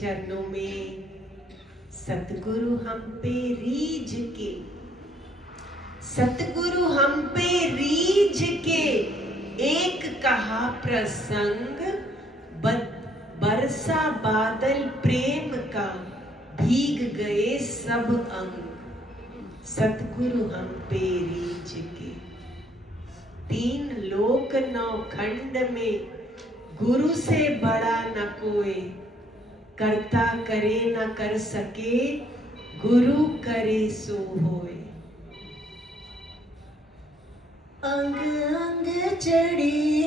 चरणों में सतगुरु हम पे रीझ के, सतगुरु हम पे रीझ के एक कहा प्रसंग, बरसा बादल प्रेम का भीग गए सब अंग। सतगुरु हम पे रीझ के, तीन लोक नौ खंड में गुरु से बड़ा न कोई, करता करे न कर सके गुरु करे सो होए। अंग अंग चढ़ी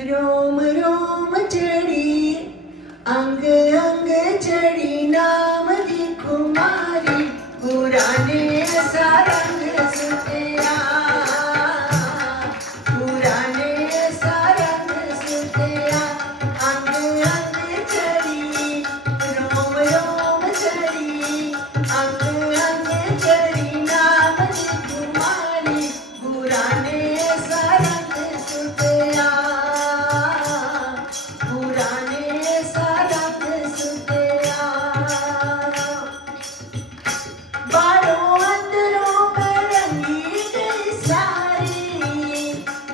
रोम रोम चढ़ी, अंग अंग चढ़ी नाम दी कुमारी, पुराने ऐसा रंग सुतिया, पुराने ऐसा रंग सुतिया। अंग अंग चढ़ी रोम रोम चढ़ी, अंग अंग चढ़ी नाम दी कुमारी, पुराने ऐसा रंग सुतिया, पुराने ऐसा रंग सुतिया। बारों अंदरों में रंगी गई सारी,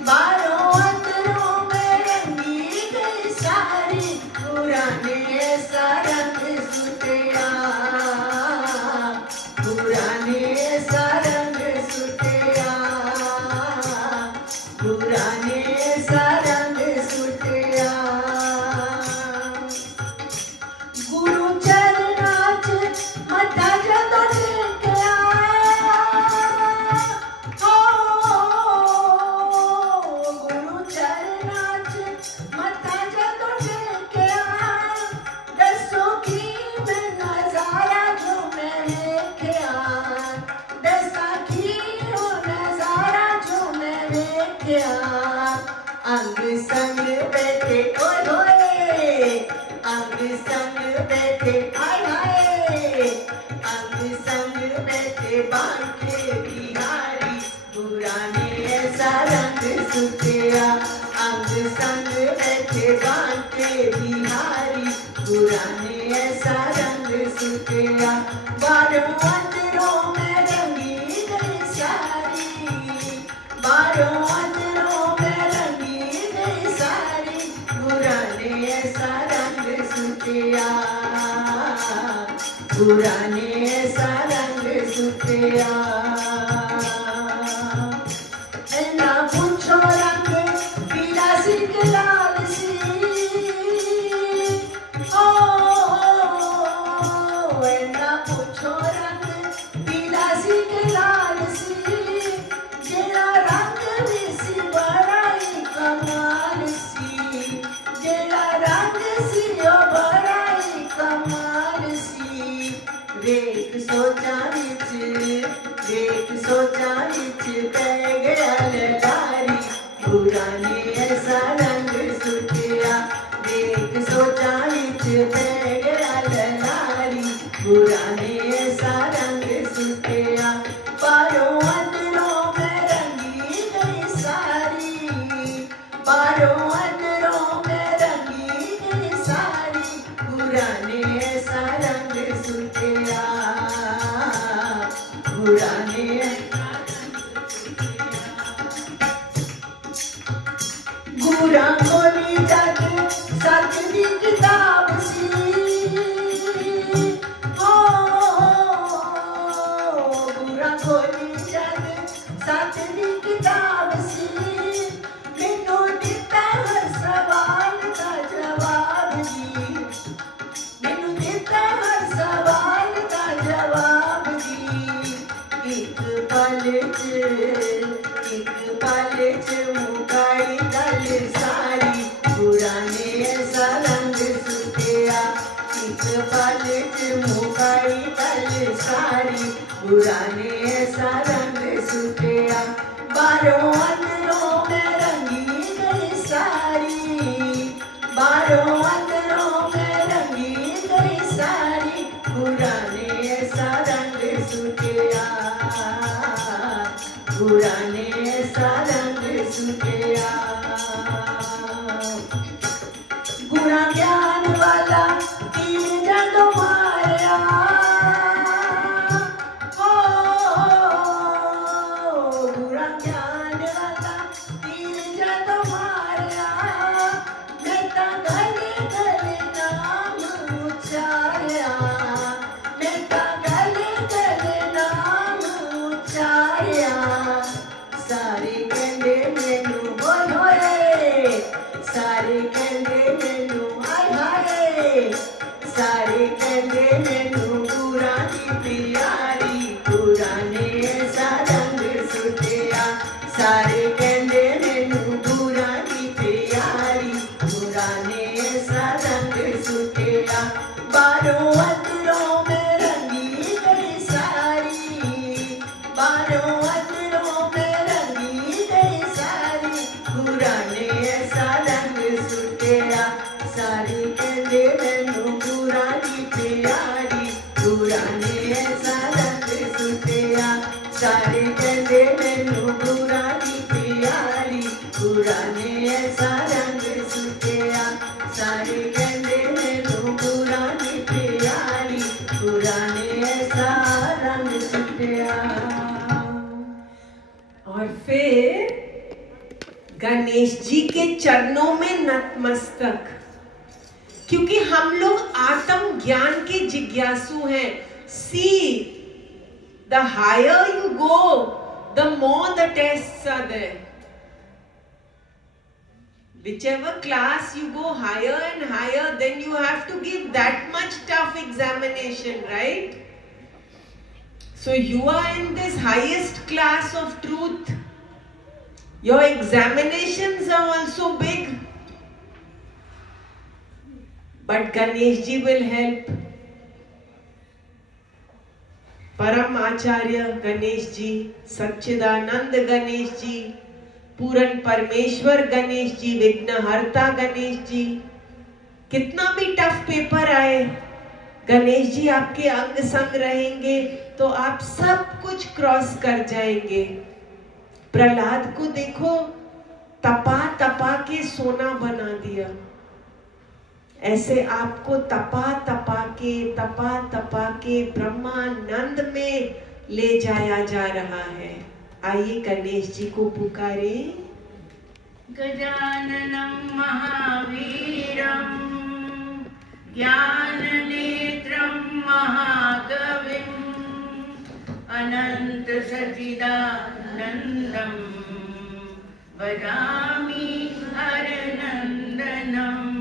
बारों अंदरों में रंगी गई सारी, पुराने ऐसा रंग सुतिया, पुराने ऐसा रंग सुतिया, पुराने ऐसा रंग सुतिया। गुरु चरनाच मथा जदों टेकिया, गुरु चरनाच मथा जदों टेकिया, दसो की मैं नजारा जो मैं वेखिया, दसा की हो नजारा जो मैं वेखिया। अंग संग बैठे ओए होए, अंग संग बैठे हाय हाय, अंग संग बैठे बांके बिहारी, पुराने ऐसा रंग सुतिया। अंग संग बैठे बांके बिहारी, पुराने ऐसा रंग सुतिया। बारों अंदरों में रंगी गई सारी, बारों अंदरों में रंगी गई सारी, पुराने ऐसा रंग सुतिया, पुराने ऐसा रंग सुतिया। ना पूछो रंग पीला सिक लाल सी, ओ ना पूछो रंग पीला सिक लाल सी, जेड़ा रंग भी सी बड़ा ही कमाल सी, जेड़ा रंग सी ओ बड़ा ही कमाल सी। रेख सोचा विच, रेख सोचा विच पै गया ललारी, पुराने ऐसा रंग सुतिया। रेख सोचा विच पै गया ललारी, पुराने ऐसा रंग सुतिया। बारों अंदरों में रंगी गई सारी, बारों अंदरों में रंगी गई सारी, पुराने ऐसा रंग सुतिया, पुराने गुरा खोली जग सच दी किताब सी, गुरा खोली जग सच दी किताब सी, मैनू दिता हर सवाल का जवाब जी, मैनू दिता हर सवाल का जवाब जी। एक पल च मुकाई गल सारी, पुराने ऐसा रंग सुतिया। एक पल च मुकाई गल सारी, पुराने ऐसा रंग सुतिया। बारों अंदरों में रंगी गई सारी, बारों अंदरों में रंगी गई सारी, पुराने ऐसा रंग सुतिया, पुराने ऐसा रंग सुतिया। गुणा ज्ञान वाला तीन सारे कहंदे मैनू हाय हाय, सारे कहंदे मैनू गुरां दी प्यारी, गुरां ने ऐसा रंग सुटिया। सारे कहंदे मैनू गुरां दी प्यारी, गुरां ने ऐसा रंग सुटिया। बारों अंदरों में रंगी गई सारी, बारों अंदरों में रंगी गई सारी, गुरां ने ऐसा रंग सुटिया। सारे कहंदे मैनू गुरां दी प्यारी, गुरां ने ऐसा रंग सुटिया। सारे कहंदे मैनू गुरां दी प्यारी, गुरां ने ऐसा रंग सुटिया। सारे कहंदे मैनू गुरां दी प्यारी, गुरां ने ऐसा रंग सुटिया। और फिर गणेश जी के चरणों में नतमस्तक, क्योंकि हम लोग आत्म ज्ञान के जिज्ञासु हैं। सी, the higher you go, the more the tests are there. Whichever class you go higher and higher, then you have to give that much tough examination, right? So you are in this highest class of truth. Your examinations are also big. But Ganesh ji will help. परम आचार्य गणेश जी, सच्चिदानंद गणेश जी, पूर्ण परमेश्वर गणेश जी, विघ्नहर्ता गणेश जी। कितना भी tough paper आए, गणेश जी आपके अंग संग रहेंगे तो आप सब कुछ क्रॉस कर जाएंगे। प्रहलाद को देखो, तपा तपा के सोना बना दिया। ऐसे आपको तपा तपा के ब्रह्मानंद में ले जाया जा रहा है। आइए गणेश जी को पुकारे। गजाननं महावीरं ज्ञान नेत्रं महाकविं अनंत सच्चिदानंदं भजामि हरनंदनम्।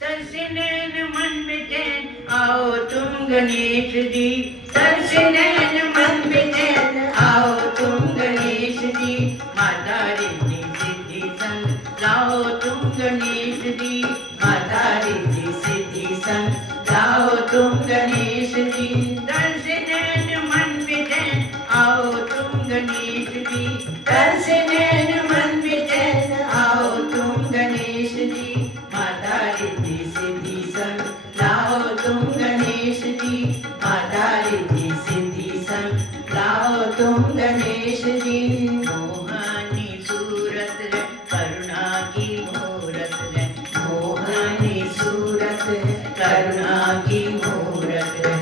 तरसे नैन मन में चैन आओ तुम गणेश जी, तरसे नैन मन में चैन आओ तुम गणेश जी। माता रिद्धि सिद्धि संग लाओ तुम गणेश जी, माता रिद्धि सिद्धि संग लाओ तुम गणेश जी। तरसे नैन मन में चैन आओ तुम गणेश जी, तरसे नैन मन में चैन आओ तुम गणेश जी। माता रिद्धि सिद्धि संग लाओ तुम गणेश जी, माता रिद्धि सिद्धि संग लाओ तुम गणेश जी। मोहानी सूरत है करुणा की मूरत है, मोहानी सूरत है करुणा की मूरत है।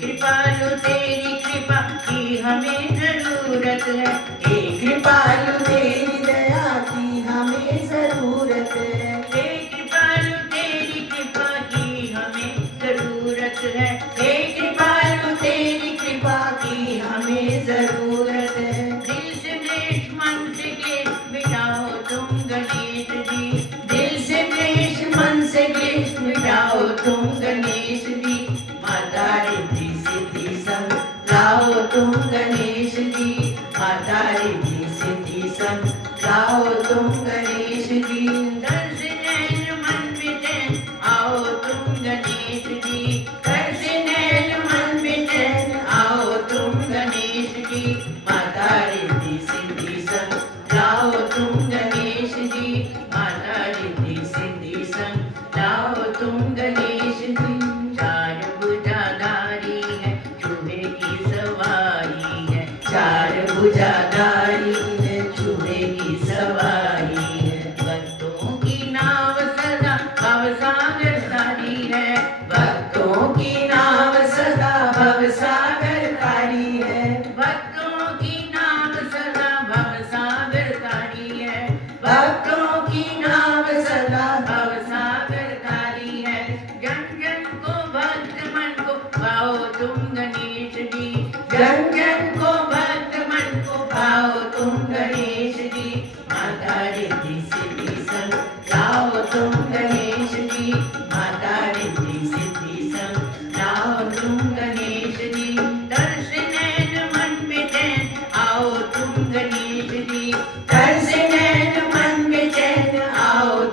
कृपालु तेरी कृपा की हमें जरूरत है, हे कृपालु तेरी दया की हमें जरूरत है। हे कृपालु तेरी कृपा की हमें जरूरत है। दिल से द्वेष मन से क्लेश मिटाओ तुम गणेश जी, दिल से द्वेष मन से क्लेश मिटाओ तुम गणेश जी। माता रिद्धि सिद्धि संग लाओ तुम गणेश जी, माता रिद्धि सिद्धि संग लाओ तुम गणेश जी। तरसे नैन मन में चैन आओ तुम गणेश जी, तरसे नैन मन में चैन आओ तुम गणेश जी। माता रिद्धि सिद्धि संग लाओ तुम गणेश जी, माता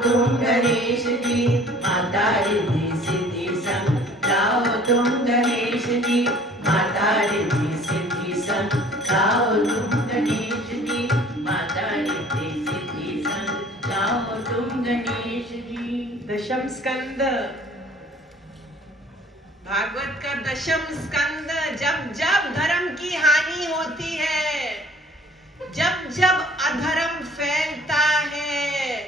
तुम गणेश जी, माता रिद्धि सिद्धि संग लाओ तुम गणेश जी, माता रिद्धि सिद्धि संग लाओ तुम गणेश जी, माता रिद्धि सिद्धि संग लाओ तुम गणेश जी। दशम स्कंद, भागवत का दशम स्कंद, जब जब धर्म की हानि होती है, जब जब अधर्म फैलता है,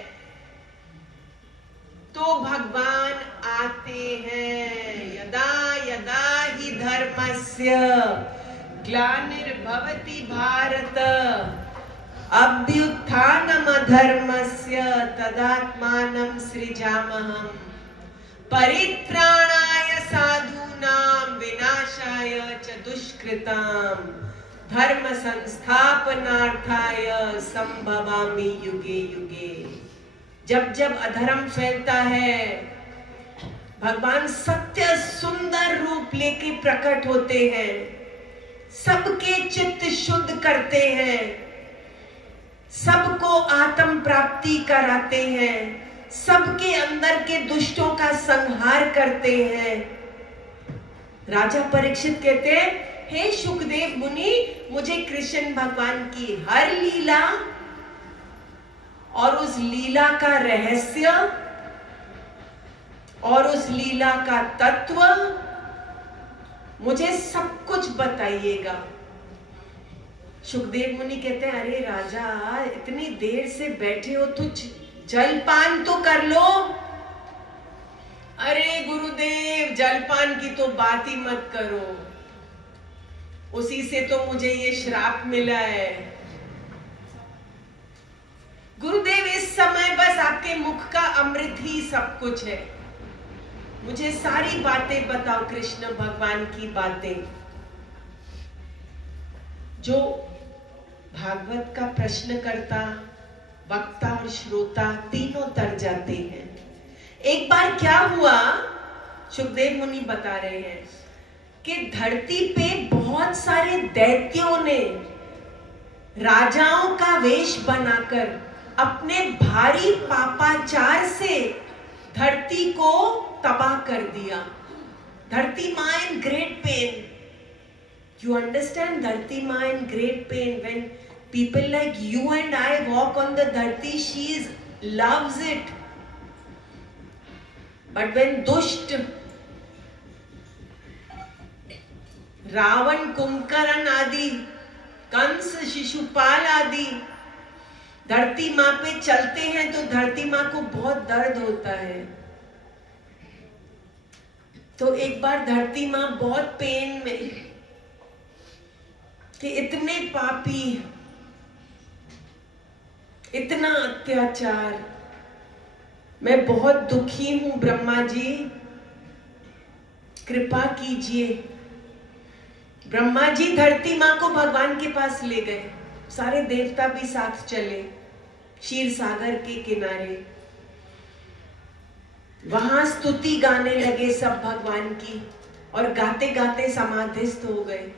तो भगवान आते हैं। यदा यदा हि धर्मस्य ग्लानिर्भवति भारत अभ्युत्थानम् अधर्मस्य तदात्मानं सृजाम्यहम् परित्राणाय साधूनां विनाशाय च दुष्कृताम् धर्म संस्थापनार्थाय संभवामि युगे युगे। जब जब अधर्म फैलता है, भगवान सत्य सुंदर रूप लेके प्रकट होते हैं, सबके चित्त शुद्ध करते हैं, सबको आत्म प्राप्ति कराते हैं, सबके अंदर के दुष्टों का संहार करते हैं। राजा परीक्षित कहते हैं, हे शुकदेव मुनि, मुझे कृष्ण भगवान की हर लीला और उस लीला का रहस्य और उस लीला का तत्व मुझे सब कुछ बताइएगा। शुकदेव मुनि कहते हैं, अरे राजा, इतनी देर से बैठे हो तो जलपान तो कर लो। अरे गुरुदेव, जलपान की तो बात ही मत करो, उसी से तो मुझे ये श्राप मिला है। गुरुदेव, इस समय बस आपके मुख का अमृत ही सब कुछ है, मुझे सारी बातें बताओ, कृष्ण भगवान की बातें। जो भागवत का प्रश्नकर्ता, वक्ता और श्रोता तीनों तर जाते हैं। एक बार क्या हुआ, शुकदेव मुनि बता रहे हैं कि धरती पे बहुत सारे दैत्यों ने राजाओं का वेश बनाकर अपने भारी पापाचार से धरती को तबाह कर दिया। धरती माँ in great pen. You understand? धरती माँ in great pain. When people like you and I walk on the धरती, she loves it. But when दुष्ट रावण, कुंभकर्ण आदि, कंस, शिशुपाल आदि धरती माँ पे चलते हैं तो धरती माँ को बहुत दर्द होता है। तो एक बार धरती माँ बहुत पेन में कि इतने पापी, इतना अत्याचार, मैं बहुत दुखी हूं, ब्रह्मा जी कृपा कीजिए। ब्रह्मा जी धरती माँ को भगवान के पास ले गए, सारे देवता भी साथ चले क्षीर सागर के किनारे। वहां स्तुति गाने लगे सब भगवान की, और गाते गाते समाधिस्थ हो गए।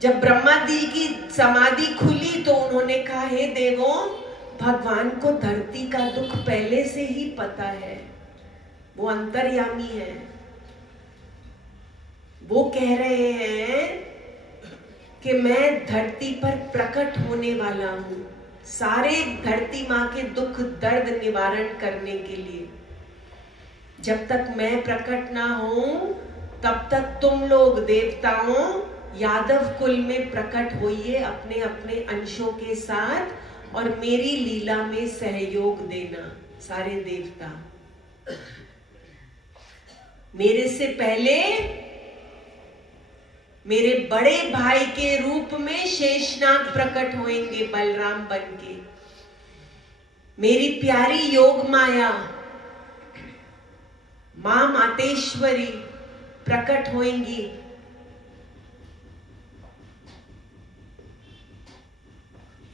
जब ब्रह्मा जी की समाधि खुली तो उन्होंने कहा, हे देवों, भगवान को धरती का दुख पहले से ही पता है, वो अंतर्यामी है। वो कह रहे हैं कि मैं धरती पर प्रकट होने वाला हूं, सारे धरती माँ के दुख दर्द निवारण करने के लिए। जब तक मैं प्रकट ना हूं, तब तक तुम लोग देवताओं यादव कुल में प्रकट होइए अपने अपने अंशों के साथ, और मेरी लीला में सहयोग देना। सारे देवता मेरे से पहले मेरे बड़े भाई के रूप में शेषनाग प्रकट होंगे बलराम बन के। मेरी प्यारी योग माया मां मातेश्वरी प्रकट होंगी।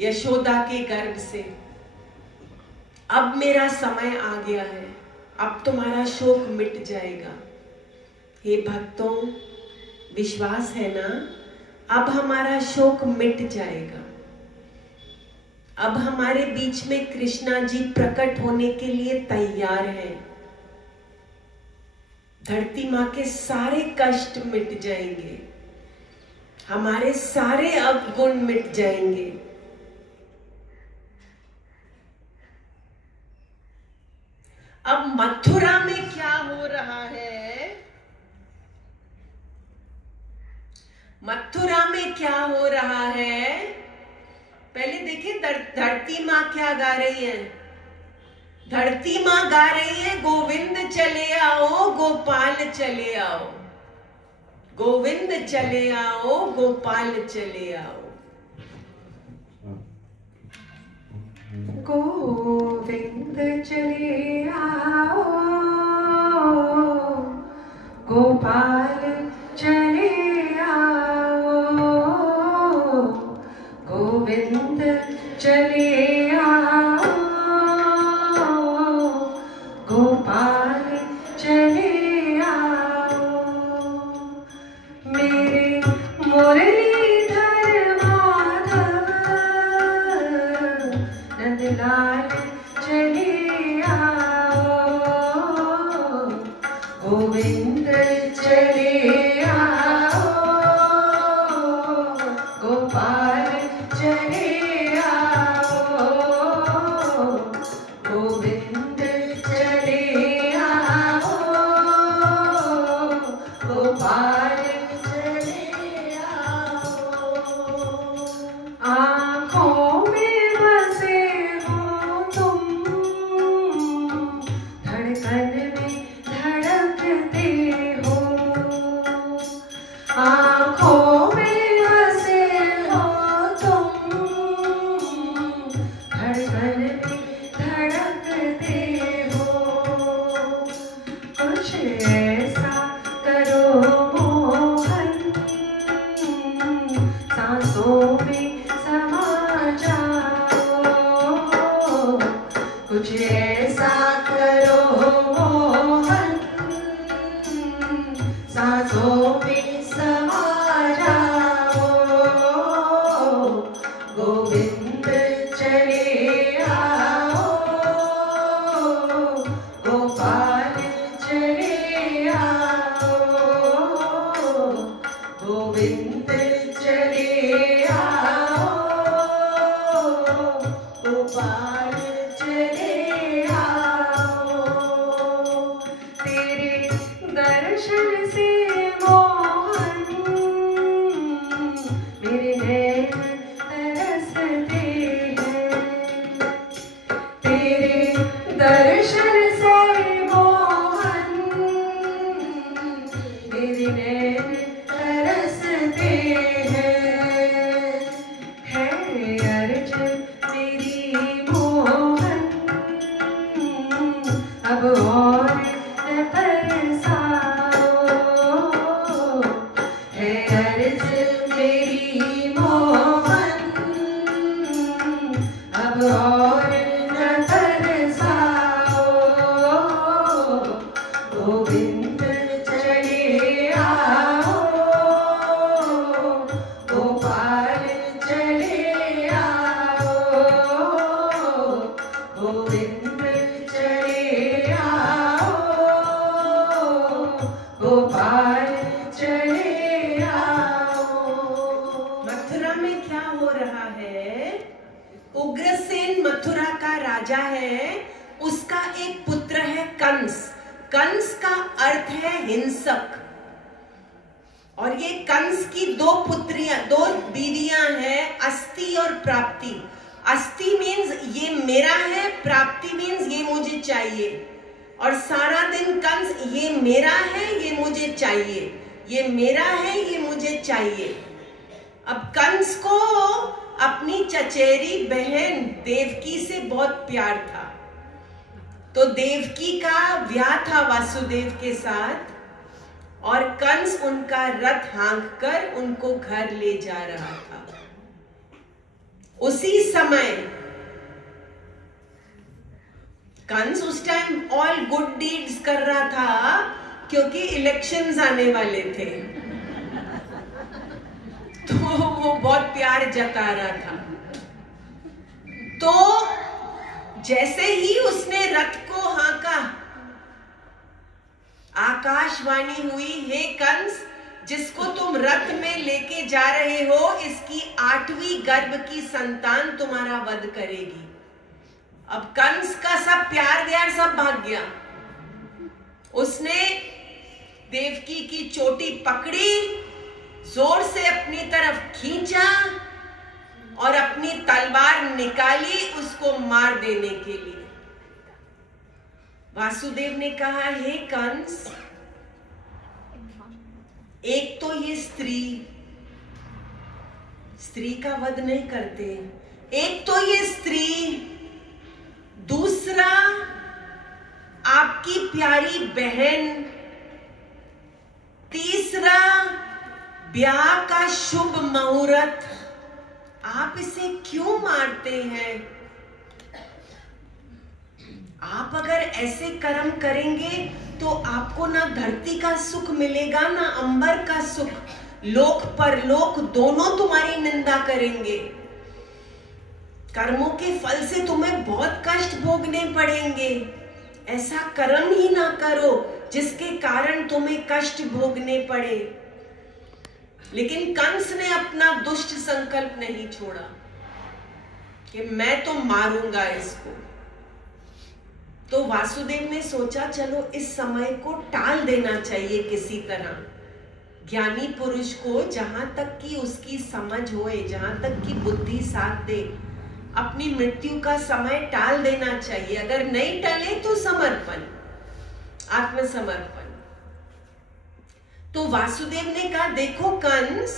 यशोदा के गर्भ से। अब मेरा समय आ गया है, अब तुम्हारा शोक मिट जाएगा। हे भक्तों, विश्वास है ना? अब हमारा शोक मिट जाएगा। अब हमारे बीच में कृष्णा जी प्रकट होने के लिए तैयार हैं। धरती माँ के सारे कष्ट मिट जाएंगे, हमारे सारे अवगुण मिट जाएंगे। अब मथुरा में क्या हो रहा है? मथुरा में क्या हो रहा है? पहले देखिए धरती माँ क्या गा रही है। धरती माँ गा रही है, गोविंद चले आओ गोपाल चले आओ, गोविंद चले आओ गोपाल चले आओ। गोविंद चले आओ गोपाल चले आओ, गोविंद चले आओ गोपाल चले आओ। मेरे मुरलीधर माधव नंदलाल चले आओ, गोविंद चले आओ गोपाल चले आओ, गोविंद चले आओ गोपाल चले आओ। आँखों में बसे हो तुम, धड़कन में धड़कते हो। आँखों में बसे हो तुम, धड़कन में धड़कते हो। कुछ ऐसा करो मोहन, सांसों में समा जाओ। कुछ ऐसा करो मोहन, सांसों में समा जाओ। गोविंद चले आओ गोपाल चले आओ, गोविंद चले आओ गोपाल चले आओ। तेरे दर्शन से मोहन मेरे नैन तरसते हैं। तेरे दर्शन से मोहन मेरे नैन तरसते हैं। है अर्ज मेरी मोहन अब और न तरसाओ। है अर्ज मेरी मोहन अब और न तरसाओ। गोविंद चले आओ गोपाल चले आओ, गोविंद चले आओ गोपाल चले आओ। मथुरा में क्या हो रहा है? उग्रसेन मथुरा का राजा है, उसका एक पुत्र है कंस। कंस का अर्थ है हिंसक। और ये कंस की दो बीवियां हैं, अस्ति और प्राप्ति। अस्ति मीन्स ये मेरा है, प्राप्ति मीन्स ये मुझे चाहिए। और सारा दिन कंस ये मेरा है, ये मुझे चाहिए, ये मेरा है, ये मुझे चाहिए। अब कंस को अपनी चचेरी बहन देवकी से बहुत प्यार था, तो देवकी का ब्याह था वासुदेव के साथ, और कंस उनका रथ हाँक कर उनको घर ले जा रहा था। उसी समय कंस उस टाइम ऑल गुड डीड्स कर रहा था, क्योंकि इलेक्शंस आने वाले थे, तो वो बहुत प्यार जता रहा था। तो जैसे ही उसने रथ को हाँका, आकाशवाणी हुई, हे कंस, जिसको तुम रथ में लेके जा रहे हो, इसकी 8वीं गर्भ की संतान तुम्हारा वध करेगी। अब कंस का सब प्यार व्यार सब भाग गया। उसने देवकी की चोटी पकड़ी, जोर से अपनी तरफ खींचा और अपनी तलवार निकाली उसको मार देने के लिए। वासुदेव ने कहा, हे कंस, एक तो ये स्त्री का वध नहीं करते, एक तो ये स्त्री, दूसरा आपकी प्यारी बहन, तीसरा ब्याह का शुभ मुहूर्त, आप इसे क्यों मारते हैं? आप अगर ऐसे कर्म करेंगे तो आपको ना धरती का सुख मिलेगा ना अंबर का सुख, लोक परलोक दोनों तुम्हारी निंदा करेंगे। कर्मों के फल से तुम्हें बहुत कष्ट भोगने पड़ेंगे। ऐसा कर्म ही ना करो जिसके कारण तुम्हें कष्ट भोगने पड़े। लेकिन कंस ने अपना दुष्ट संकल्प नहीं छोड़ा कि मैं तो मारूंगा इसको। तो वासुदेव ने सोचा, चलो इस समय को टाल देना चाहिए किसी तरह। ज्ञानी पुरुष को जहां तक कि उसकी समझ होए, जहां तक कि बुद्धि साथ दे, अपनी मृत्यु का समय टाल देना चाहिए। अगर नहीं टले तो समर्पण, आत्मसमर्पण। तो वासुदेव ने कहा, देखो कंस,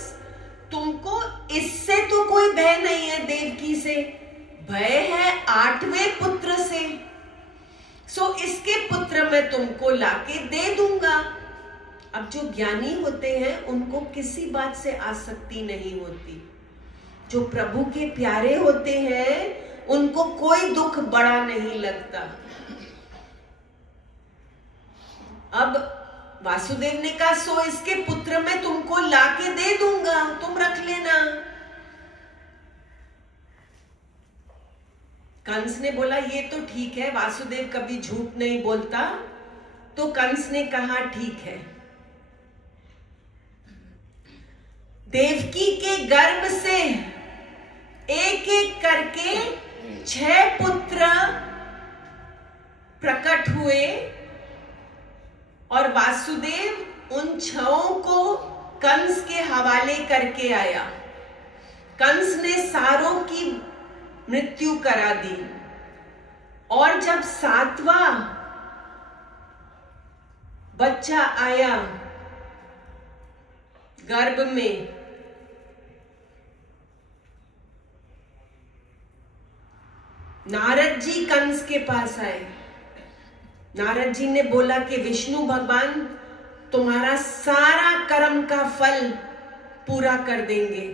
तुमको इससे तो कोई भय नहीं है, देवकी से भय है 8वें पुत्र से। सो इसके पुत्र मैं तुमको लाके दे दूंगा। अब जो ज्ञानी होते हैं उनको किसी बात से आसक्ति नहीं होती। जो प्रभु के प्यारे होते हैं उनको कोई दुख बड़ा नहीं लगता। अब वासुदेव ने कहा, सो इसके पुत्र मैं तुमको लाके दे दूंगा, तुम रख लेना। कंस ने बोला, ये तो ठीक है, वासुदेव कभी झूठ नहीं बोलता। तो कंस ने कहा, ठीक है। देवकी के गर्भ से एक एक करके 6 पुत्र प्रकट हुए और वासुदेव उन 6 को कंस के हवाले करके आया। कंस ने सारों की मृत्यु करा दी और जब 7वां बच्चा आया गर्भ में, नारद जी कंस के पास आए। नारद जी ने बोला कि विष्णु भगवान तुम्हारा सारा कर्म का फल पूरा कर देंगे,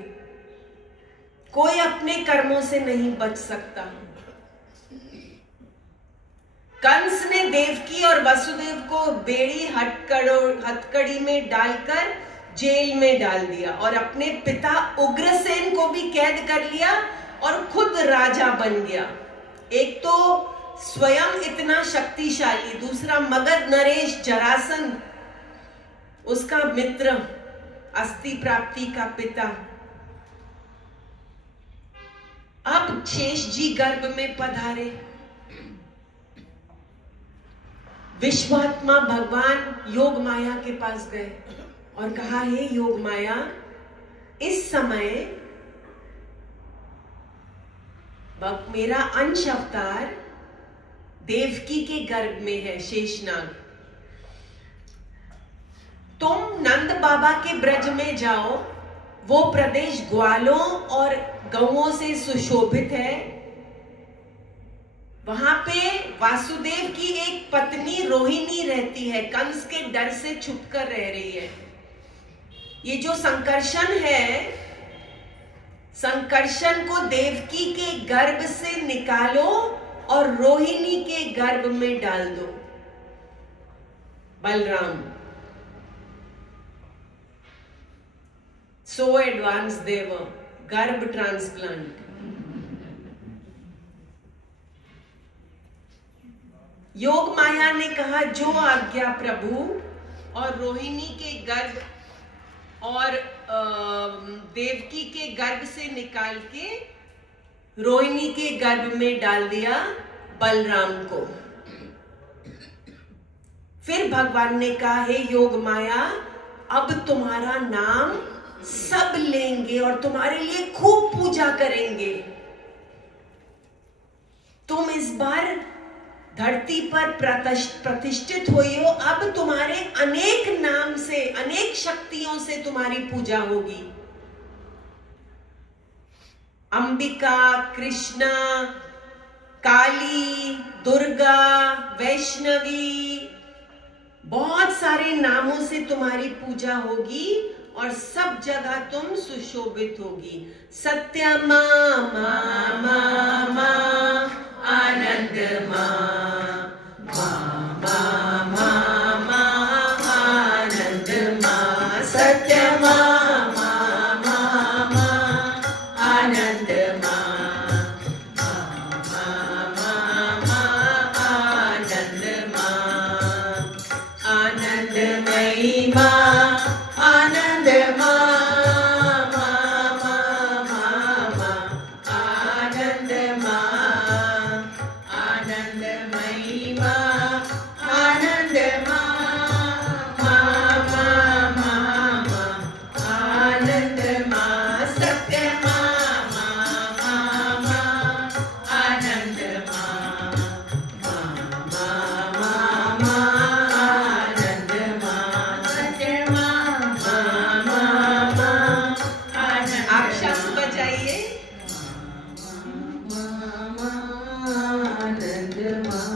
कोई अपने कर्मों से नहीं बच सकता। कंस ने देवकी और वसुदेव को बेड़ी हथकड़ी में डालकर जेल में डाल दिया और अपने पिता उग्रसेन को भी कैद कर लिया और खुद राजा बन गया। एक तो स्वयं इतना शक्तिशाली, दूसरा मगध नरेश जरासंध उसका मित्र, अस्थि प्राप्ति का पिता। अब शेष जी गर्भ में पधारे। विश्वात्मा भगवान योग माया के पास गए और कहा, हे योग माया, इस समय मेरा अंश अवतार देवकी के गर्भ में है, शेषनाग। तुम नंद बाबा के ब्रज में जाओ, वो प्रदेश ग्वालों और गौओं से सुशोभित है। वहां पे वासुदेव की एक पत्नी रोहिणी रहती है, कंस के डर से छुपकर रह रही है। ये जो संकर्षण है, संकर्षण को देवकी के गर्भ से निकालो और रोहिणी के गर्भ में डाल दो। बलराम सो एडवांस देव, गर्भ ट्रांसप्लांट। योग माया ने कहा जो आज्ञा प्रभु, और रोहिणी के गर्भ और देवकी के गर्भ से निकाल के रोहिणी के गर्भ में डाल दिया बलराम को। फिर भगवान ने कहा, हे योग माया, अब तुम्हारा नाम सब लेंगे और तुम्हारे लिए खूब पूजा करेंगे। तुम इस बार धरती पर प्रतिष्ठित हुई हो, अब तुम्हारे अनेक नाम से, अनेक शक्तियों से तुम्हारी पूजा होगी। अंबिका, कृष्णा, काली, दुर्गा, वैष्णवी, बहुत सारे नामों से तुम्हारी पूजा होगी और सब जगह तुम सुशोभित होगी। सत्यमा मां मां मां, आनंद मां मां मां मां, आनंद मां, सत्यमा मां मां मां, आनंद मां मां मां मां, आनंद मां, आनंदमयी मां, आनंद मां मां मां मां मां, आनंद मां, आनंदमयी मां, आनंद मां मां मां मां मां, आनंद मां, सत्य मां मां मां मां, आनंद मां मां मां मां, आनंद मां, सत्य मां मां मां मां, आनंद। आप शब्द बजाइए। आनंद मां।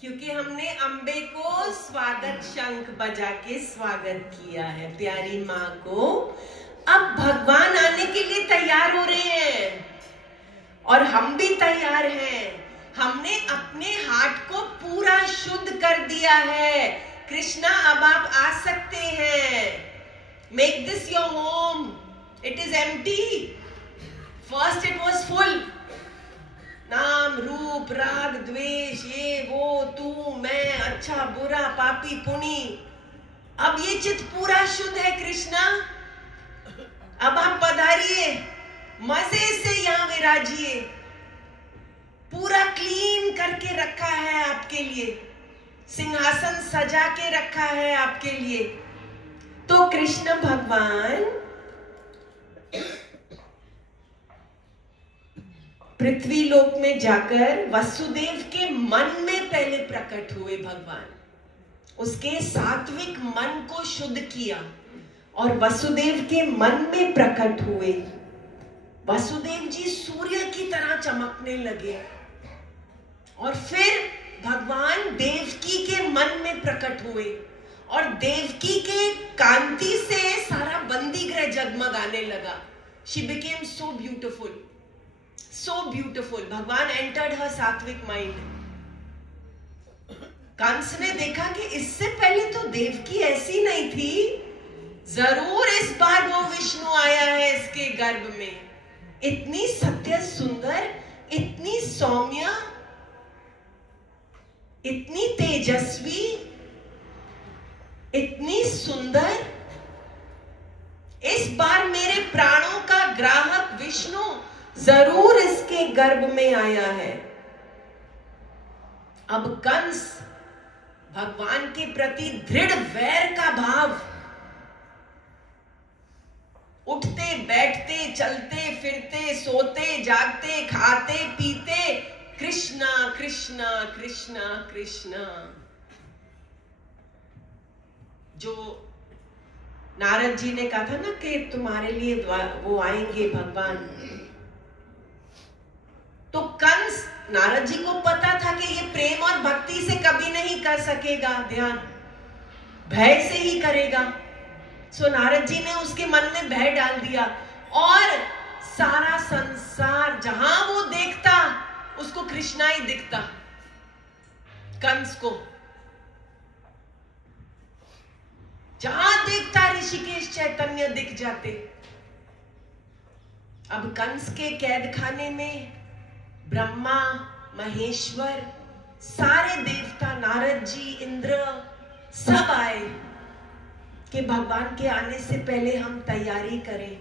क्योंकि हमने अम्बे को स्वागत शंख बजा के स्वागत किया है, प्यारी माँ को। अब भगवान आने के लिए तैयार हो रहे हैं और हम भी तैयार हैं। हमने अपने हार्ट को पूरा शुद्ध कर दिया है। कृष्णा, अब आप आ सकते हैं। Make this your home. It is empty. First it was full. नाम, रूप, राग, द्वेष, ये वो, तू, मैं, अच्छा, बुरा, पापी, पुनी। अब ये चित्त पूरा शुद्ध है कृष्णा। अब आप पधारिए, मजे से यहाँ विराजिए। पूरा क्लीन करके रखा है आपके लिए, सिंहासन सजा के रखा है आपके लिए। तो कृष्ण भगवान पृथ्वी लोक में जाकर वसुदेव के मन में पहले प्रकट हुए। भगवान उसके सात्विक मन को शुद्ध किया और वसुदेव के मन में प्रकट हुए। वसुदेव जी सूर्य की तरह चमकने लगे और फिर भगवान देवकी के मन में प्रकट हुए और देवकी के कांति से सारा बंदीगृह जगमगाने लगा। She became so beautiful. So beautiful. भगवान entered her सात्विक माइंड। कंस ने देखा कि इससे पहले तो देवकी ऐसी नहीं थी, जरूर इस बार वो विष्णु आया है इसके गर्भ में। इतनी सत्य सुंदर, इतनी सौम्य, इतनी तेजस्वी, इतनी सुंदर। इस बार मेरे प्राणों का ग्राहक विष्णु जरूर इसके गर्भ में आया है। अब कंस भगवान के प्रति दृढ़ वैर का भाव, उठते बैठते, चलते फिरते, सोते जागते, खाते पीते, कृष्णा कृष्णा कृष्णा कृष्णा। जो नारद जी ने कहा था ना कि तुम्हारे लिए वो आएंगे भगवान, नारद जी को पता था कि ये प्रेम और भक्ति से कभी नहीं कर सकेगा ध्यान, भय से ही करेगा। सो नारद जी ने उसके मन में भय डाल दिया और सारा संसार जहां वो देखता उसको कृष्णा ही दिखता, कंस को जहां देखता ऋषिकेश चैतन्य दिख जाते। अब कंस के कैद खाने में ब्रह्मा, महेश्वर, सारे देवता, नारद जी, इंद्र सब आए कि भगवान के आने से पहले हम तैयारी करें।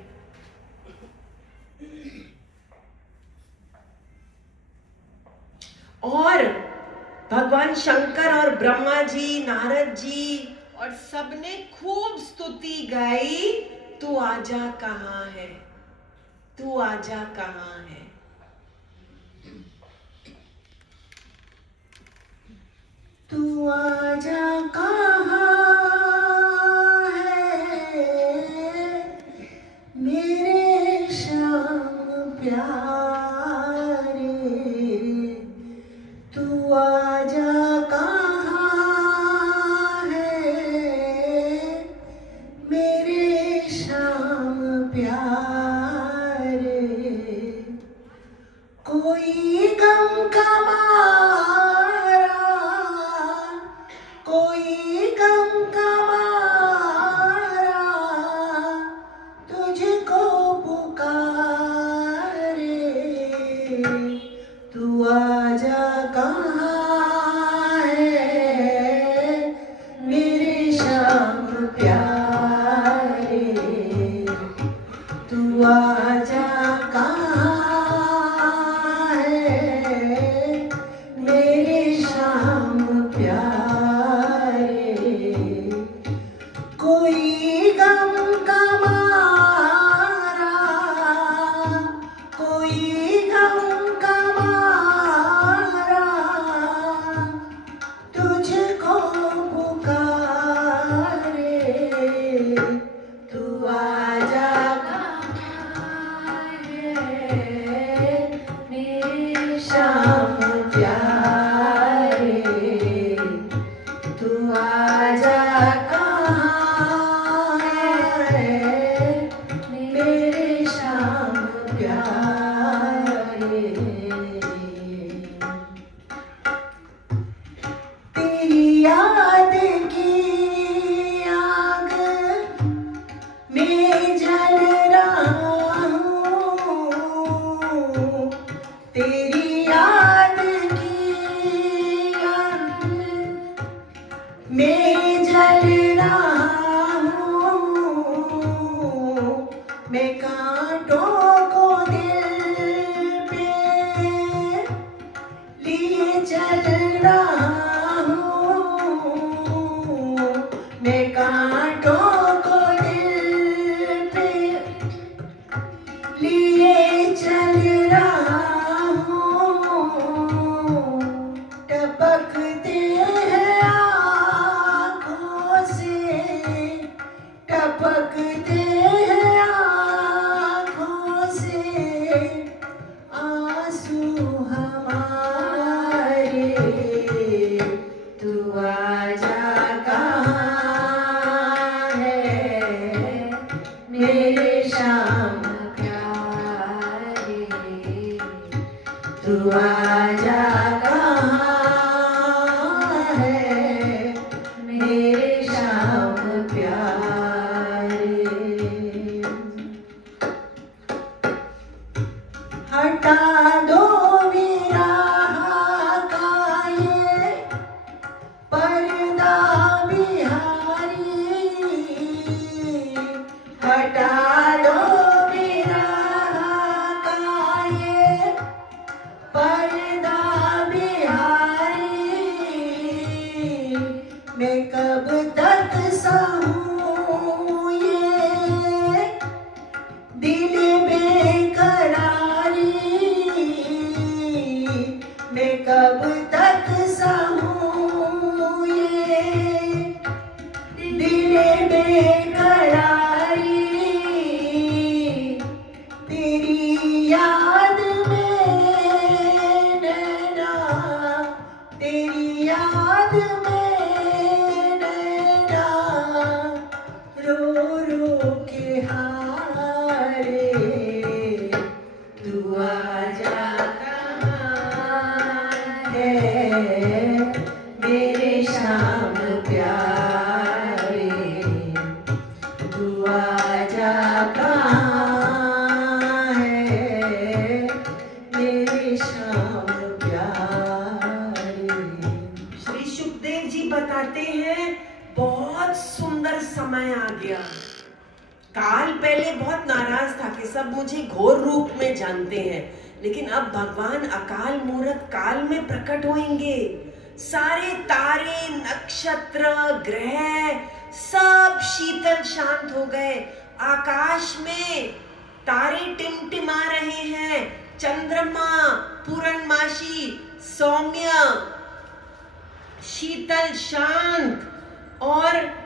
और भगवान शंकर और ब्रह्मा जी, नारद जी और सबने खूब स्तुति गाई, तू आजा कहां है, तू आजा कहां है। तू आजा कहां है मेरे श्याम प्यारे, तू आजा कहां है मेरे श्याम प्यारे। कोई गम का कोई गम का मारा तुझको पुकारे, तू आजा कहां है मेरे श्याम प्यारे, तू आजा कहां है मेरे श्याम प्यारे। कोई गम का मारा, कोई गम का मारा तुझको पुकारे, तू आजा कहां है मेरे श्याम प्यारे, तू आजा मैं जल रहा हूँ, मैं कांटों को दिल पे लिए चल रहा हूँ, मैं कांटों को दिल पे लिए चल रहा हूँ। टपकते टपकते हैं आँखों से आंसू हमारे, तू आजा कहां है मेरे श्याम प्यारे, तू आजा कहां है मेरे श्याम प्यारे। हटा दो विरह का ये पर्दा बिहारी, हटा दो विरह का ये पर्दा बिहारी। मैं कब तक सहूँ ये दिल बेकरारी, आजा कहाँ है मेरे श्याम प्यारे, तू आजा कहाँ है मेरे श्याम प्यारे। श्री सुखदेव जी बताते हैं बहुत सुंदर समय आ गया। काल पहले बहुत नाराज था कि सब मुझे घोर रूप में जानते हैं, लेकिन अब भगवान अकाल मूर्त काल में प्रकट होंगे। सारे तारे नक्षत्र ग्रह सब शीतल शांत हो गए। आकाश में तारे टिमटिमा रहे हैं, चंद्रमा पूर्णमासी सौम्य शीतल शांत, और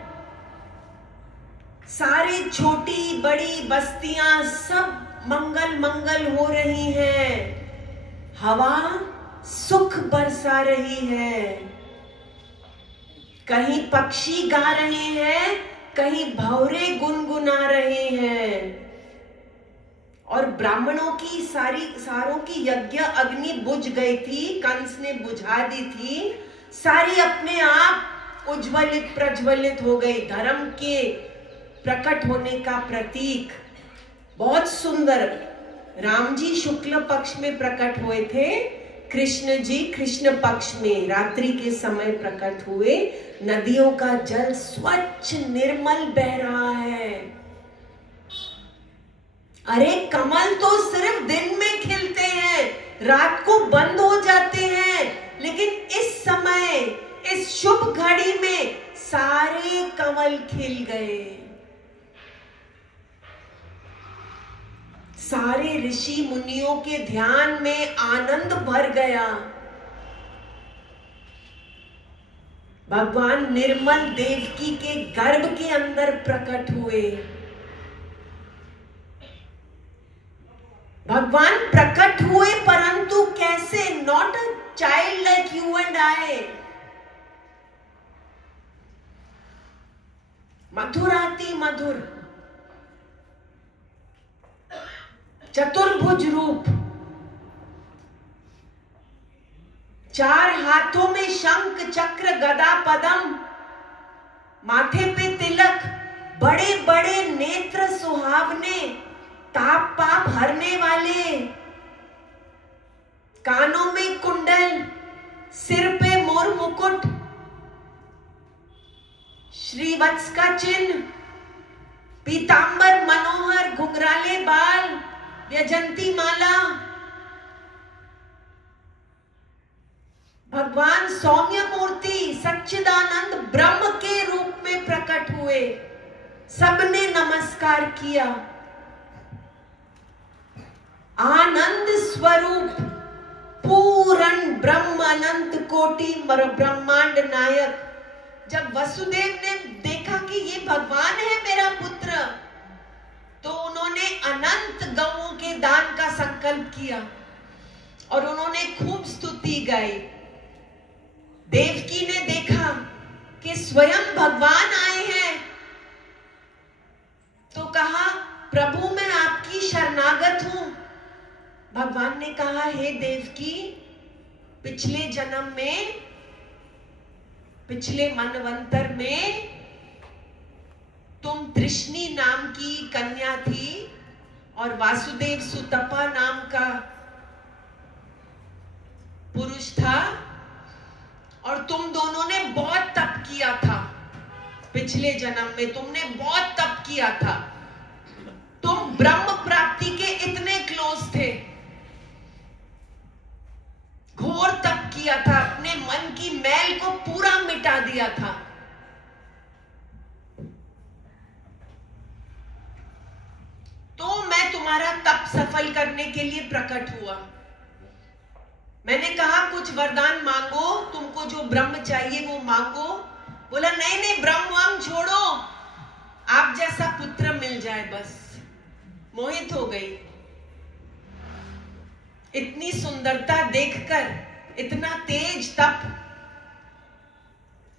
सारे छोटी बड़ी बस्तियां सब मंगल मंगल हो रही हैं। हवा सुख बरसा रही है। कहीं पक्षी गा रहे हैं, कहीं भंवरे गुनगुना रहे हैं, और ब्राह्मणों की सारों की यज्ञ अग्नि बुझ गई थी, कंस ने बुझा दी थी, सारी अपने आप उज्ज्वलित प्रज्वलित हो गई। धर्म के प्रकट होने का प्रतीक बहुत सुंदर। राम जी शुक्ल पक्ष में प्रकट हुए थे, कृष्ण जी कृष्ण पक्ष में रात्रि के समय प्रकट हुए। नदियों का जल स्वच्छ निर्मल बह रहा है। अरे कमल तो सिर्फ दिन में खिलते हैं, रात को बंद हो जाते हैं, लेकिन इस समय इस शुभ घड़ी में सारे कमल खिल गए। सारे ऋषि मुनियों के ध्यान में आनंद भर गया। भगवान निर्मल देवकी के गर्भ के अंदर प्रकट हुए। भगवान प्रकट हुए, परंतु कैसे? Not a child like you and I. मधुराति मधुर, चतुर्भुज रूप, चार हाथों में शंख चक्र गदा पद्म, माथे पे तिलक, बड़े बड़े नेत्र सुहावने, ताप पाप हरने वाले, कानों में कुंडल, सिर पे मोर मुकुट, श्रीवत्स का चिन्ह, पीतांबर मनोहर, घुंघराले बाल, व्यजंती माला। भगवान सौम्य मूर्ति सच्चिदानंद ब्रह्म के रूप में प्रकट हुए। सबने नमस्कार किया। आनंद स्वरूप पूर्ण ब्रह्म अनंत कोटि ब्रह्मांड नायक। जब वसुदेव ने देखा कि ये भगवान है मेरा पुत्र, तो उन्होंने अनंत गौओं के दान का संकल्प किया और उन्होंने खूब स्तुति गाई। देवकी ने देखा कि स्वयं भगवान आए हैं, तो कहा प्रभु मैं आपकी शरणागत हूं। भगवान ने कहा हे देवकी, पिछले जन्म में, पिछले मनवंतर में तुम तृष्णी नाम की कन्या थी और वासुदेव सुतपा नाम का पुरुष था, और तुम दोनों ने बहुत तप किया था। पिछले जन्म में तुमने बहुत तप किया था। तुम ब्रह्म प्राप्ति के इतने क्लोज थे, घोर तप किया था, अपने मन की मैल को पूरा मिटा दिया था। तो मैं तुम्हारा तप सफल करने के लिए प्रकट हुआ। मैंने कहा कुछ वरदान मांगो, तुमको जो ब्रह्म चाहिए वो मांगो। बोला नहीं नहीं, ब्रह्म वाम छोड़ो, आप जैसा पुत्र मिल जाए बस। मोहित हो गई। इतनी सुंदरता देखकर, इतना तेज तप,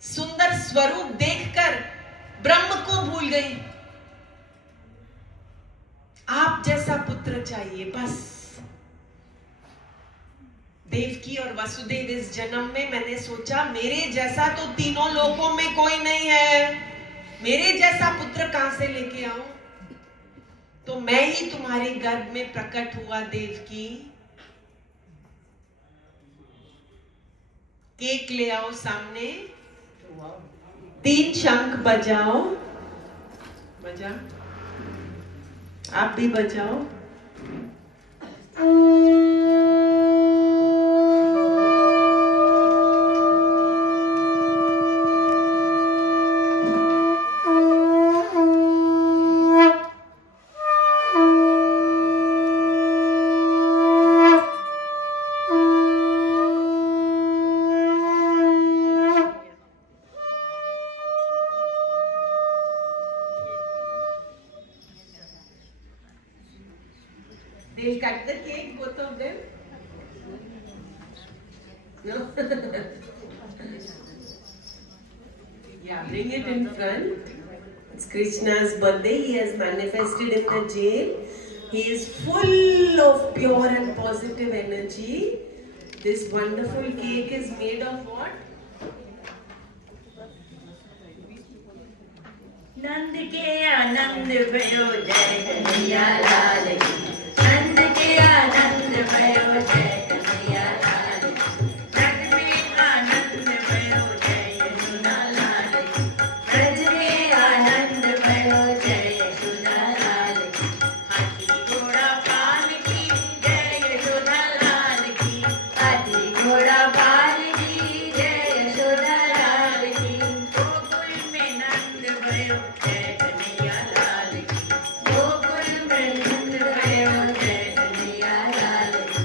सुंदर स्वरूप देखकर ब्रह्म को भूल गई। आप जैसा पुत्र चाहिए बस। देवकी और वसुदेव इस जन्म में मैंने सोचा मेरे जैसा तो तीनों लोकों में कोई नहीं है, मेरे जैसा पुत्र कहां से लेके आऊं, तो मैं ही तुम्हारे गर्भ में प्रकट हुआ देवकी। केक ले आओ सामने, 3 शंख बजाओ, बजा, आप भी बजाओ। They'll cut the cake, both of them. No? Yeah, bring it in front. It's Krishna's birthday. He has manifested in the jail. He is full of pure and positive energy. This wonderful cake is made of what? नंद के आनंद भयो जय कन्हैया लाल की, नंद के आनंद भयो जय कन्हैया लाल की, ब्रज में आनंद भयो जय यशोदा लाल की, ब्रज में आनंद भयो जय यशोदा लाल की, हाथी घोड़ा पाल की जय यशोदा लाल की, हाथी घोड़ा पाल की जय यशोदा लाल की, गोकुल में नंद भयो जय कन्हैया लाल की, गोकुल में नंद भयो जय कन्हैया लाल की,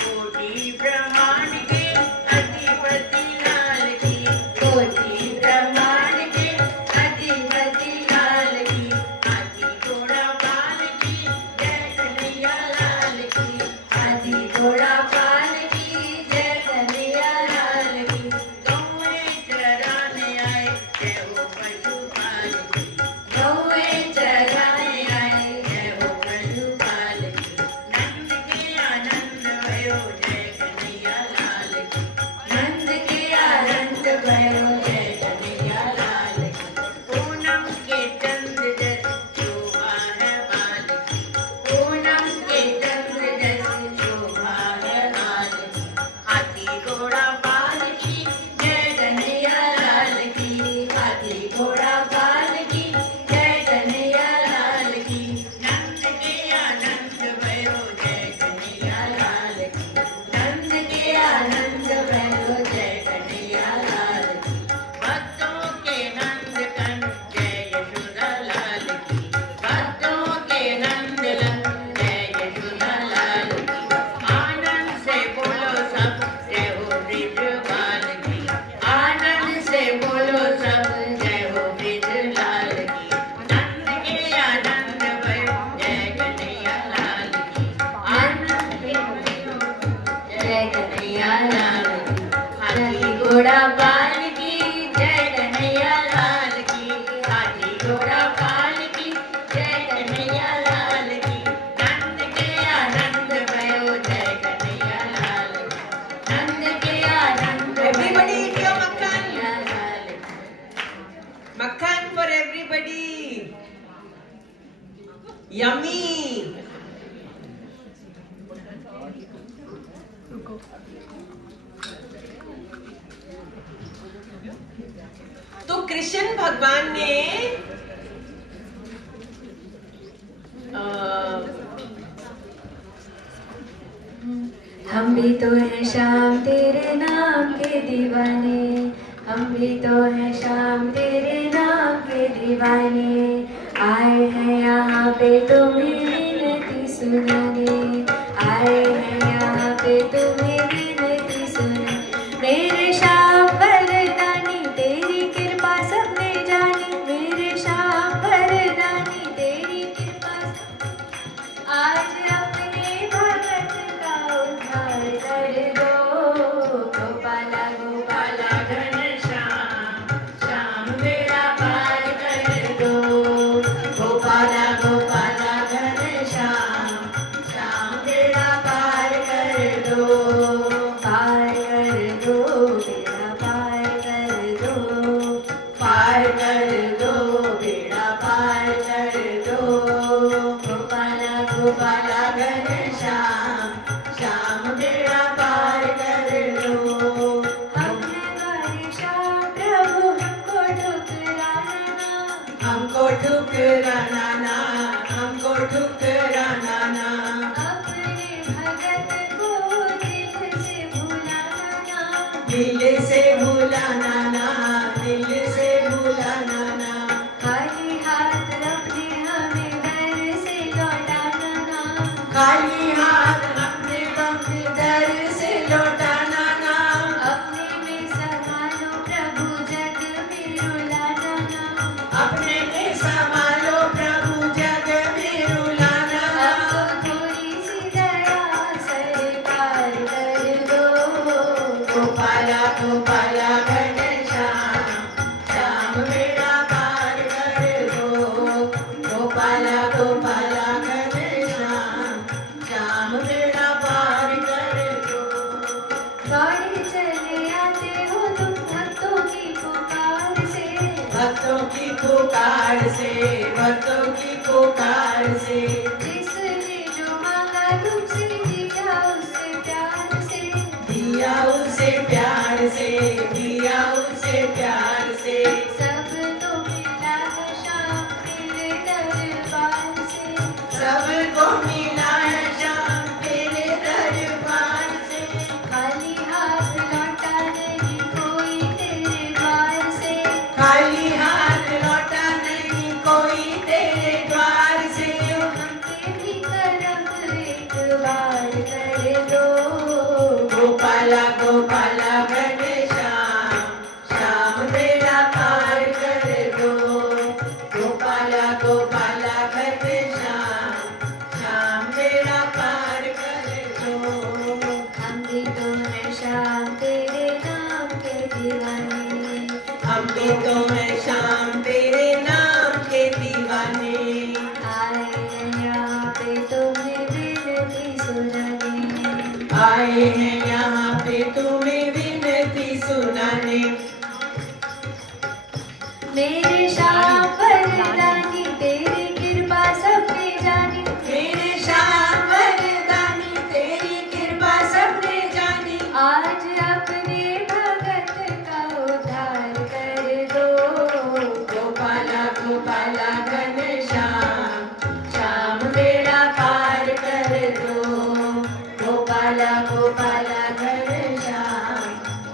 कोटि ब्रह्मांड के अधिपति लाल की, कोटि ब्रह्मांड के अधिपति लाल की, हाथी घोड़ा पाल की जय कन्हैया लाल की, हाथी घोड़ा पाल की जय कन्हैया लाल की, गौएं चराने आए जय हो पशुपाल की, गौएं चराने आए जय हो पशुपाल की, नंद के आनंद भयो जय कन्हैया लाल की, नंद के आनंद भयो जय कन्हैया लाल की, पूनम के चंद्र जस शोभा है बाल की, पूनम के चंद्र जस शोभा है बाल की, हाथी घोड़ा पाल की जय कन्हैया लाल की, हाथी घोड़ा पाल की जय कन्हैया लाल की, नंद के आनंद भयो जय कन्हैया लाल की, नंद के आनंद भयो जय कन्हैया लाल की, भक्तों के नंद कन जय यशोदा लाल की, भक्तों के नंद लन जय यशोदा लाल की, आनंद से बोलो सब जय हो ब्रिजलाल की, आनंद से बोलो सब जय हो ब्रिजलाल की, नंद के आनंद भयो जय कन्हैया लाल की, आनंद के भयो जय कन्हैया लाल की, हाथी घोड़ा पाल की जय कन्हैया लाल की, हाथी घोड़ा पाल की जय कन्हैया लाल की, नंद के आनंद भयो जय कन्हैया लाल की, नंद के आनंद Everybody eat your makhan. Kanhaiya Lal की। Makhan for everybody. Yummy. तो कृष्ण भगवान ने हम भी तो हैं श्याम तेरे नाम के दीवाने, हम भी तो हैं श्याम तेरे नाम के दीवाने, आए हैं यहाँ पे तुम्हें विनती सुनाने, आए हैं यहाँ पे तुम्हें विनती सुनाने, मेरे श्याम वरदानी तेरी कृपा सबने जानी, मेरे श्याम वरदानी तेरी कृपा आज अपने भगत का उद्धार कर दो, गोपाला गोपाला घनश्याम, श्याम बेड़ा पार कर दो, गोपाला गोपाला घनश्याम, श्याम गोपाला घनश्याम श्याम बेड़ा पार कर दो। हमने गाए श्याम प्रभु हमको ठुकराना ना, हमको ठुकराना ना, अपने भगत को दिल से भुलाना ना, दिल से भुलाना ना, दिल से भुलाना ना। खाली हाथ अपने हमें दर से लौटाना ना, खाली हाथ अपने दर से लौटाना ना, अपने में संभालो प्रभु जग में रुलाना ना, अपने में संभालो प्रभु जग में रुलाना। अब तो थोड़ी सी दया सरकार कर दो। गोपाला गोपाला घनश्याम श्याम बेड़ा पार कर दो। गोपाला गोपाला घनश्याम श्याम बेड़ा पार कर दो। दौड़े चले आते हो तुम भक्तों की पुकार से, भक्तों की पुकार से, भक्तों की पुकार से, जिसने जो मांगा तुमसे दिया उसे प्यार से, दिया उसे प्यार से, दिया उसे प्यार से। सब तो मिला है शाम तेरे दरबार से, सबको मिला है श्याम तेरे दरबार से। खाली हाथ लौटा नहीं कोई तेरे द्वार से, खाली हाथ लौटा नहीं कोई तेरे द्वार से। हमके भी करम एक बार कर दो। गोपाला गोपाला घनश्याम श्याम बेड़ा पार कर दो। गोपाला गोपाला घनश्याम श्याम बेड़ा पार कर दो। हम भी तो हैं शाम तेरे नाम के दीवाने, हम भी तो हैं श्याम तेरे नाम के दीवाने। आए हैं यहाँ पे तुम्हें विनती सुनाने, आए हैं यहाँ पे तुम्हें विनती सुनाने। मेरे शाम वरदानी तेरी कृपा सबने जानी, मेरे श्याम वरदानी तेरी कृपा सबने जानी। आज अपने भगत का उद्धार कर दो। गोपाला गोपाला घनश्याम श्याम बेड़ा पार कर दो। गोपाला गोपाला घनश्याम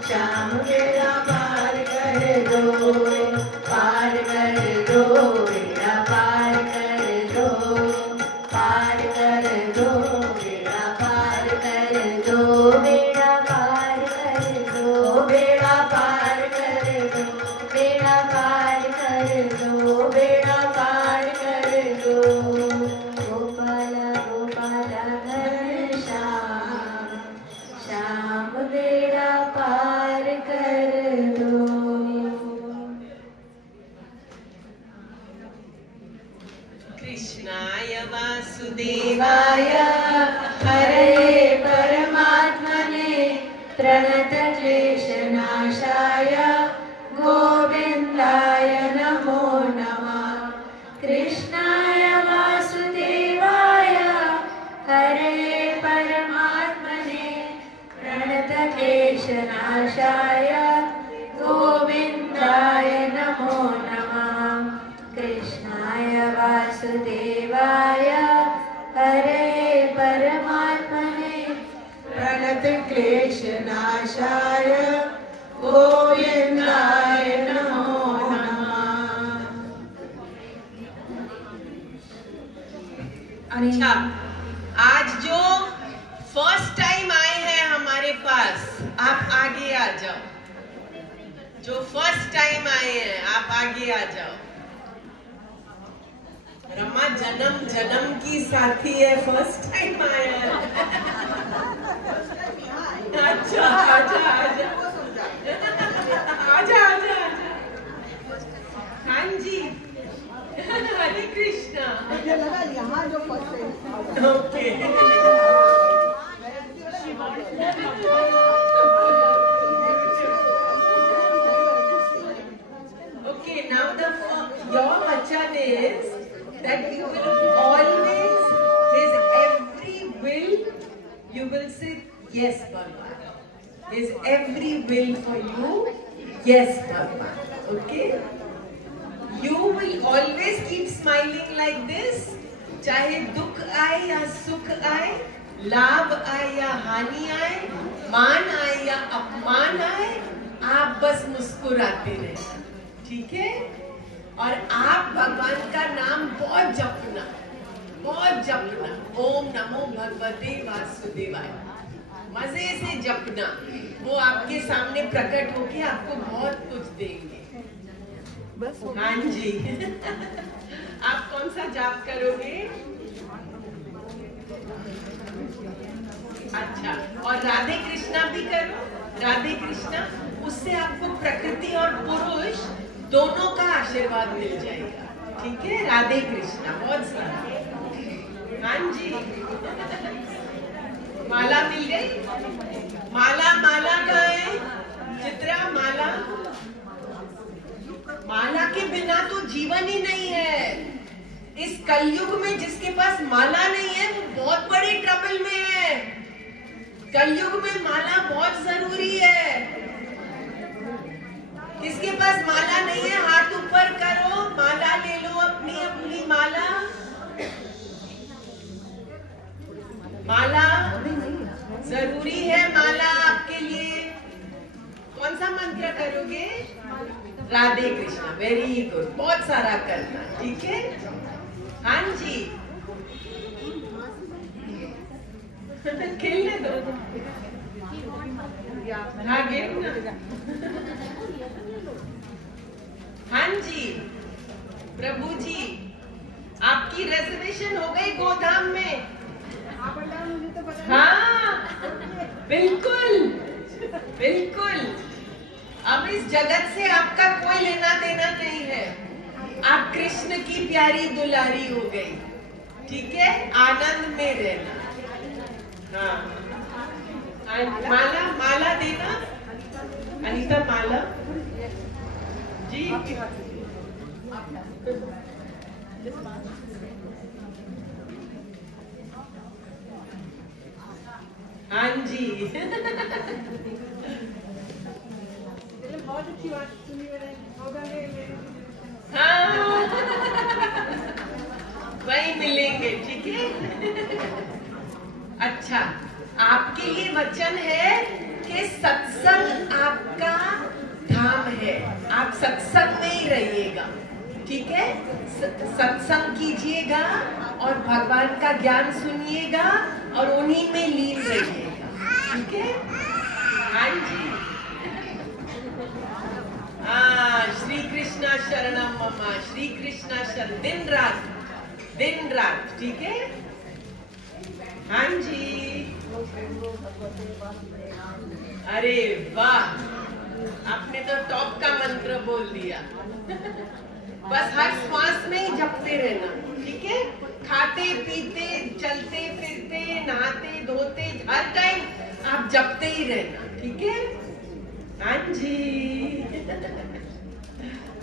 श्याम बेड़ा पार कर दो। पार कर दो बेड़ा पार कर दो। पार कर दो बेड़ा पार कर दो। बेड़ा पार कर दो, बेड़ा पार कर दो। बेड़ा पार कर दो, बेड़ा पार कर दो। गोपाला गोपाला घनश्याम श्याम बेड़ा पार कर दो। कृष्णाय वासुदेवाय देवाय हरये परमात्मने प्रणतक्लेशनाशाय गोविन्दाय नमो नमः। कृष्णाय वासुदेवाय हरये परमात्मने प्रणतक्लेशनाशाय गोविन्दाय नमो नमः। कृष्णाय वासुदेवाय हरये परमात्मने प्रणतक्लेशनाशाय गोविन्दाय नमो नमः। अच्छा, आज जो फर्स्ट टाइम आए हैं हमारे पास, आप आगे आ जाओ। जो फर्स्ट टाइम आए हैं आप आगे आ जाओ। रमा जन्म जन्म की साथी है, फर्स्ट टाइम आया है। अच्छा, आजा आजा आजा आजा आजा। हाँ जी, हरे कृष्णा। मुझे लगा यहाँ जो first time okay. Okay, now your vachan is that you will always, his Yes, Bhagwan. Is every will for you? Yes, Bhagwan. Okay? You will always keep smiling like this. चाहे दुख आए या सुख आए, लाभ आए या हानि आए, मान आए या अपमान आए, आप बस मुस्कुराते रहे, ठीक है? और आप भगवान का नाम बहुत जपना, बहुत जपना। ओम नमो भगवते वासुदेवाय, मजे से जपना। वो आपके सामने प्रकट होके आपको बहुत कुछ देंगे। हाँ जी। आप कौन सा जाप करोगे? अच्छा, और राधे कृष्णा भी करो। राधे कृष्णा, उससे आपको प्रकृति और पुरुष दोनों का आशीर्वाद मिल जाएगा, ठीक है? राधे कृष्णा बहुत सारा। हाँ जी। माला मिल गई? माला माला कहाँ है? चित्रा, माला। माला के बिना तो जीवन ही नहीं है। इस कलयुग में जिसके पास माला नहीं है वो बहुत बड़े ट्रबल में है। कलयुग में माला बहुत जरूरी है। किसके पास माला नहीं है हाथ ऊपर करो, माला ले लो, अपनी अपनी माला। माला जरूरी है, माला आपके लिए। कौन सा मंत्र करोगे? राधे कृष्णा, वेरी गुड, बहुत सारा करना, ठीक है? हाँ जी। खेलने दो। हाँ, गेम ना। हाँ जी, प्रभु जी, आपकी रिजर्वेशन हो गई गोधाम में? हाँ, बिल्कुल बिल्कुल। अब इस जगत से आपका कोई लेना देना नहीं है। आप कृष्ण की प्यारी दुलारी हो गई, ठीक है? आनंद में रहना। हाँ, माला माला देना। अनीता, माला जी। हाँ जी। बहुत अच्छी बात सुनी मैंने। हाँ, वही मिलेंगे, ठीक है? अच्छा, आपके लिए वचन है कि सत्संग आपका धाम है। आप सत्संग में ही रहिएगा, ठीक है? सत्संग कीजिएगा और भगवान का ज्ञान सुनिएगा और उन्हीं में लीन रहिएगा, ठीक है? हाँ जी। श्री कृष्णा शरणम ममा, श्री कृष्णा शरण, दिन रात, ठीक है? हाँ जी। अरे वाह, आपने तो टॉप का मंत्र बोल दिया। बस हर श्वास में ही जपते रहना, ठीक है? खाते पीते, चलते फिरते, नहाते धोते, हर टाइम आप जपते ही रहना, ठीक है? हाँ जी।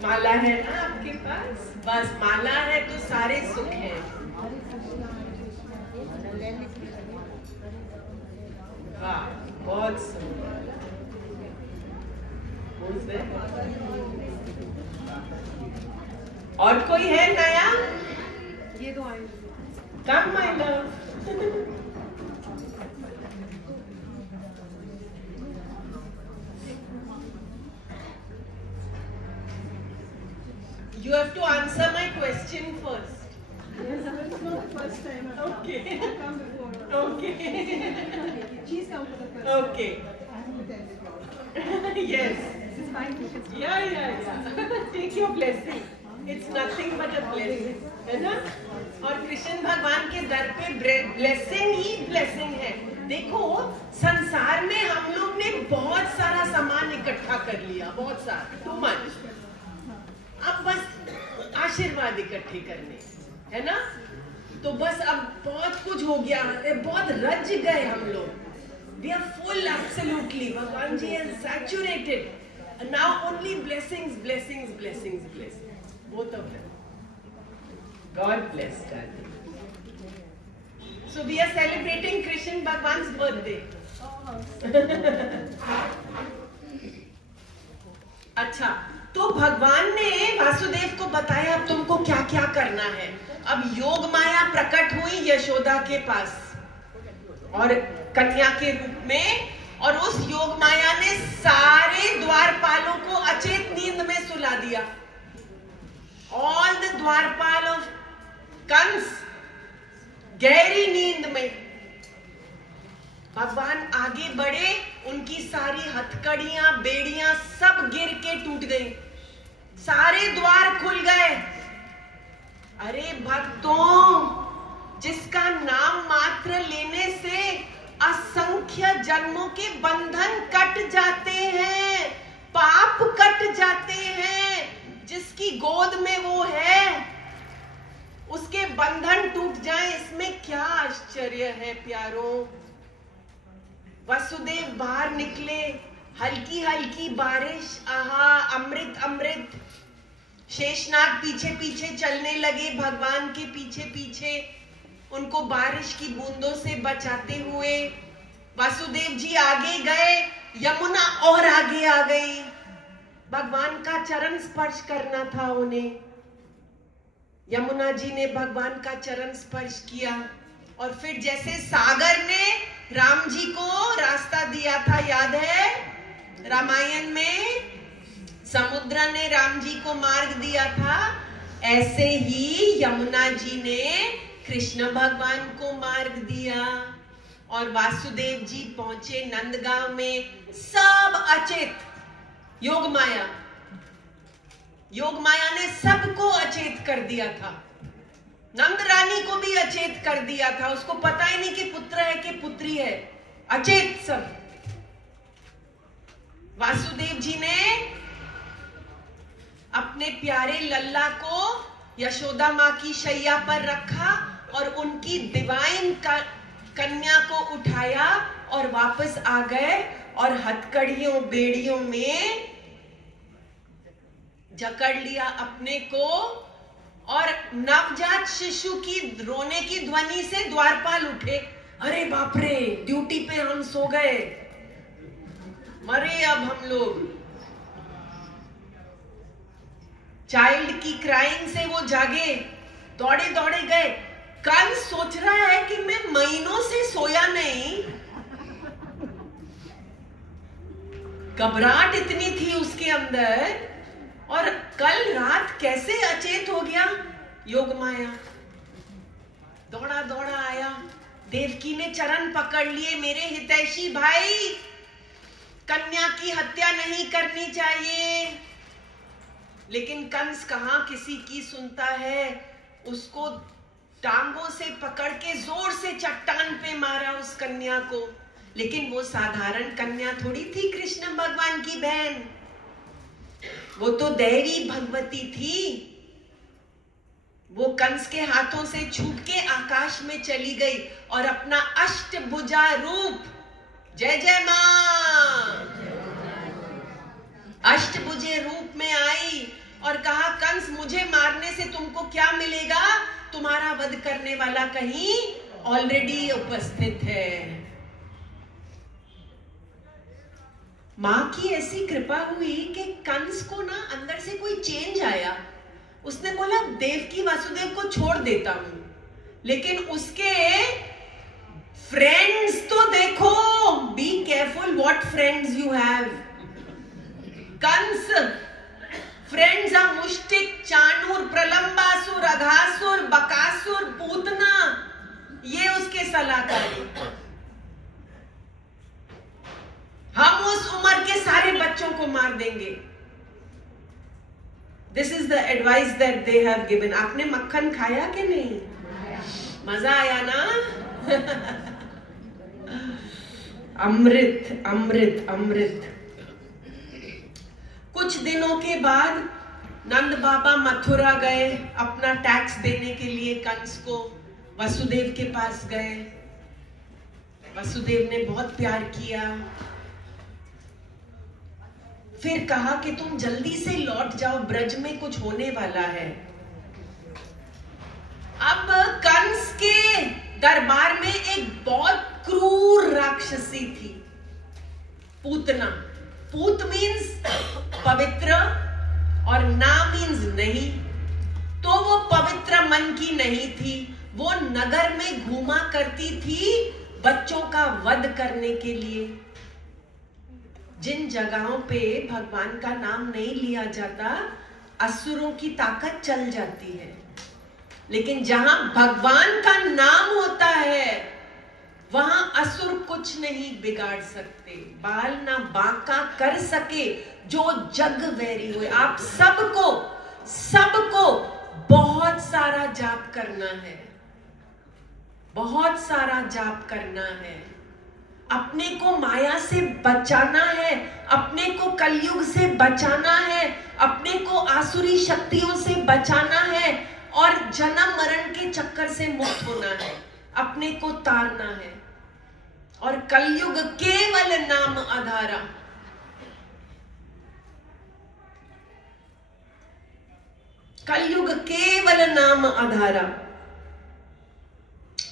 माला है ना आपके पास? बस माला है तो सारे सुख हैं। वाह, बहुत सुंदर। और कोई है नया? ये दो आए। Come my love. You have to answer my question first. Yes, it's not the first time. Okay. I've come before. Okay. She's come for the first Okay. time. I'm attended. Yes. This is fine. Yeah. Take your blessing. It's nothing but a blessing, है ना? और कृष्ण भगवान के दर पे blessing ही blessing है। देखो, संसार में हम लोग ने बहुत सारा सामान इकट्ठा कर लिया, बहुत सारा, टू मच। अब बस आशीर्वाद इकट्ठे करने, है ना? तो बस अब बहुत कुछ हो गया, बहुत रज गए हम लोग। We are full, absolutely. भगवान जी has saturated. Now only blessings, blessings, blessings, blessings. Both of them. God bless, darling. So we are celebrating Krishna Bhagwan's birthday. अच्छा, तो भगवान ने वासुदेव को बताया अब तुमको क्या क्या करना है। अब योग माया प्रकट हुई यशोदा के पास और कन्या के रूप में, और उस योग माया ने सारे द्वारपालों को अचेत नींद में सुला दिया। ऑल द द्वारपाल ऑफ कंस गहरी नींद में। भगवान आगे बढ़े, उनकी सारी हथकड़ियां बेड़ियां सब गिर के टूट गई, सारे द्वार खुल गए। अरे भक्तों, जिसका नाम मात्र लेने से असंख्य जन्मों के बंधन कट जाते हैं, पाप कट जाते हैं, जिसकी गोद में वो है उसके बंधन टूट जाए, इसमें क्या आश्चर्य है प्यारों। वसुदेव बाहर निकले, हल्की हल्की बारिश, आहा अमृत अमृत। शेषनाग पीछे पीछे चलने लगे, भगवान के पीछे पीछे, उनको बारिश की बूंदों से बचाते हुए। वासुदेव जी आगे गए, यमुना और आगे आ गई। भगवान का चरण स्पर्श करना था उन्हें। यमुना जी ने भगवान का चरण स्पर्श किया, और फिर जैसे सागर ने राम जी को रास्ता दिया था, याद है रामायण में, समुद्र ने राम जी को मार्ग दिया था, ऐसे ही यमुना जी ने कृष्ण भगवान को मार्ग दिया। और वासुदेव जी पहुंचे नंदगांव में, सब अचेत। योग माया ने सबको अचेत कर दिया था। नंद रानी को भी अचेत कर दिया था, उसको पता ही नहीं कि पुत्र है कि पुत्री है, अचेत सब। वासुदेव जी ने अपने प्यारे लल्ला को यशोदा माँ की शैया पर रखा और उनकी डिवाइन कन्या को उठाया और वापस आ गए, और हथकड़ियों बेड़ियों में जकड़ लिया अपने को। और नवजात शिशु की रोने की ध्वनि से द्वारपाल उठे, अरे बाप रे, ड्यूटी पे हम सो गए, मरे अब हम लोग। चाइल्ड की क्राइंग से वो जागे, दौड़े दौड़े गए। कंस सोच रहा है कि मैं महीनों से सोया नहीं, घबराहट इतनी थी उसके अंदर, और कल रात कैसे अचेत हो गया। योग माया दौड़ा दौड़ा आया, देवकी ने चरण पकड़ लिए, मेरे हितैषी भाई, कन्या की हत्या नहीं करनी चाहिए। लेकिन कंस कहां किसी की सुनता है, उसको टांगों से पकड़ के जोर से चट्टान पे मारा उस कन्या को। लेकिन वो साधारण कन्या थोड़ी थी, कृष्ण भगवान की बहन, वो तो दैवी भगवती थी। वो कंस के हाथों से छूट के आकाश में चली गई और अपना अष्टभुजा रूप, जय जय मां, अष्टभुजे रूप में आई और कहा, कंस मुझे मारने से तुमको क्या मिलेगा, तुम्हारा वध करने वाला कहीं ऑलरेडी उपस्थित है। मां की ऐसी कृपा हुई कि कंस को ना अंदर से कोई चेंज आया। उसने बोला, देवकी वासुदेव को छोड़ देता हूं, लेकिन उसके फ्रेंड्स तो देखो, be careful what friends you have. Kans friends are Mushtik, Chanur, Pralambasur, Aghasur, Bakasur, Putana, ये उसके सलाहकारी। हम उस उम्र के सारे बच्चों को मार देंगे। This is the advice that they have given. आपने मक्खन खाया कि नहीं? मजा आया ना? अमृत अमृत अमृत। कुछ दिनों के बाद नंद बाबा मथुरा गए अपना टैक्स देने के लिए। कंस को वसुदेव के पास गए। वसुदेव ने बहुत प्यार किया। फिर कहा कि तुम जल्दी से लौट जाओ, ब्रज में कुछ होने वाला है। अब कंस के दरबार में एक बहुत क्रूर राक्षसी थी। पूतना, पूत मीन्स पवित्र और ना मीन्स नहीं। तो वो पवित्र मन की नहीं थी, वो नगर में घूमा करती थी बच्चों का वध करने के लिए। जिन जगहों पे भगवान का नाम नहीं लिया जाता, असुरों की ताकत चल जाती है। लेकिन जहां भगवान का नाम होता है वहां असुर कुछ नहीं बिगाड़ सकते। बाल ना बांका कर सके जो जग वैरी हुए। आप सबको बहुत सारा जाप करना है, बहुत सारा जाप करना है। अपने को माया से बचाना है, अपने को कलयुग से बचाना है, अपने को आसुरी शक्तियों से बचाना है और जन्म मरण के चक्कर से मुक्त होना है, अपने को तारना है। और कलयुग केवल नाम आधारा। कलयुग केवल नाम आधारा।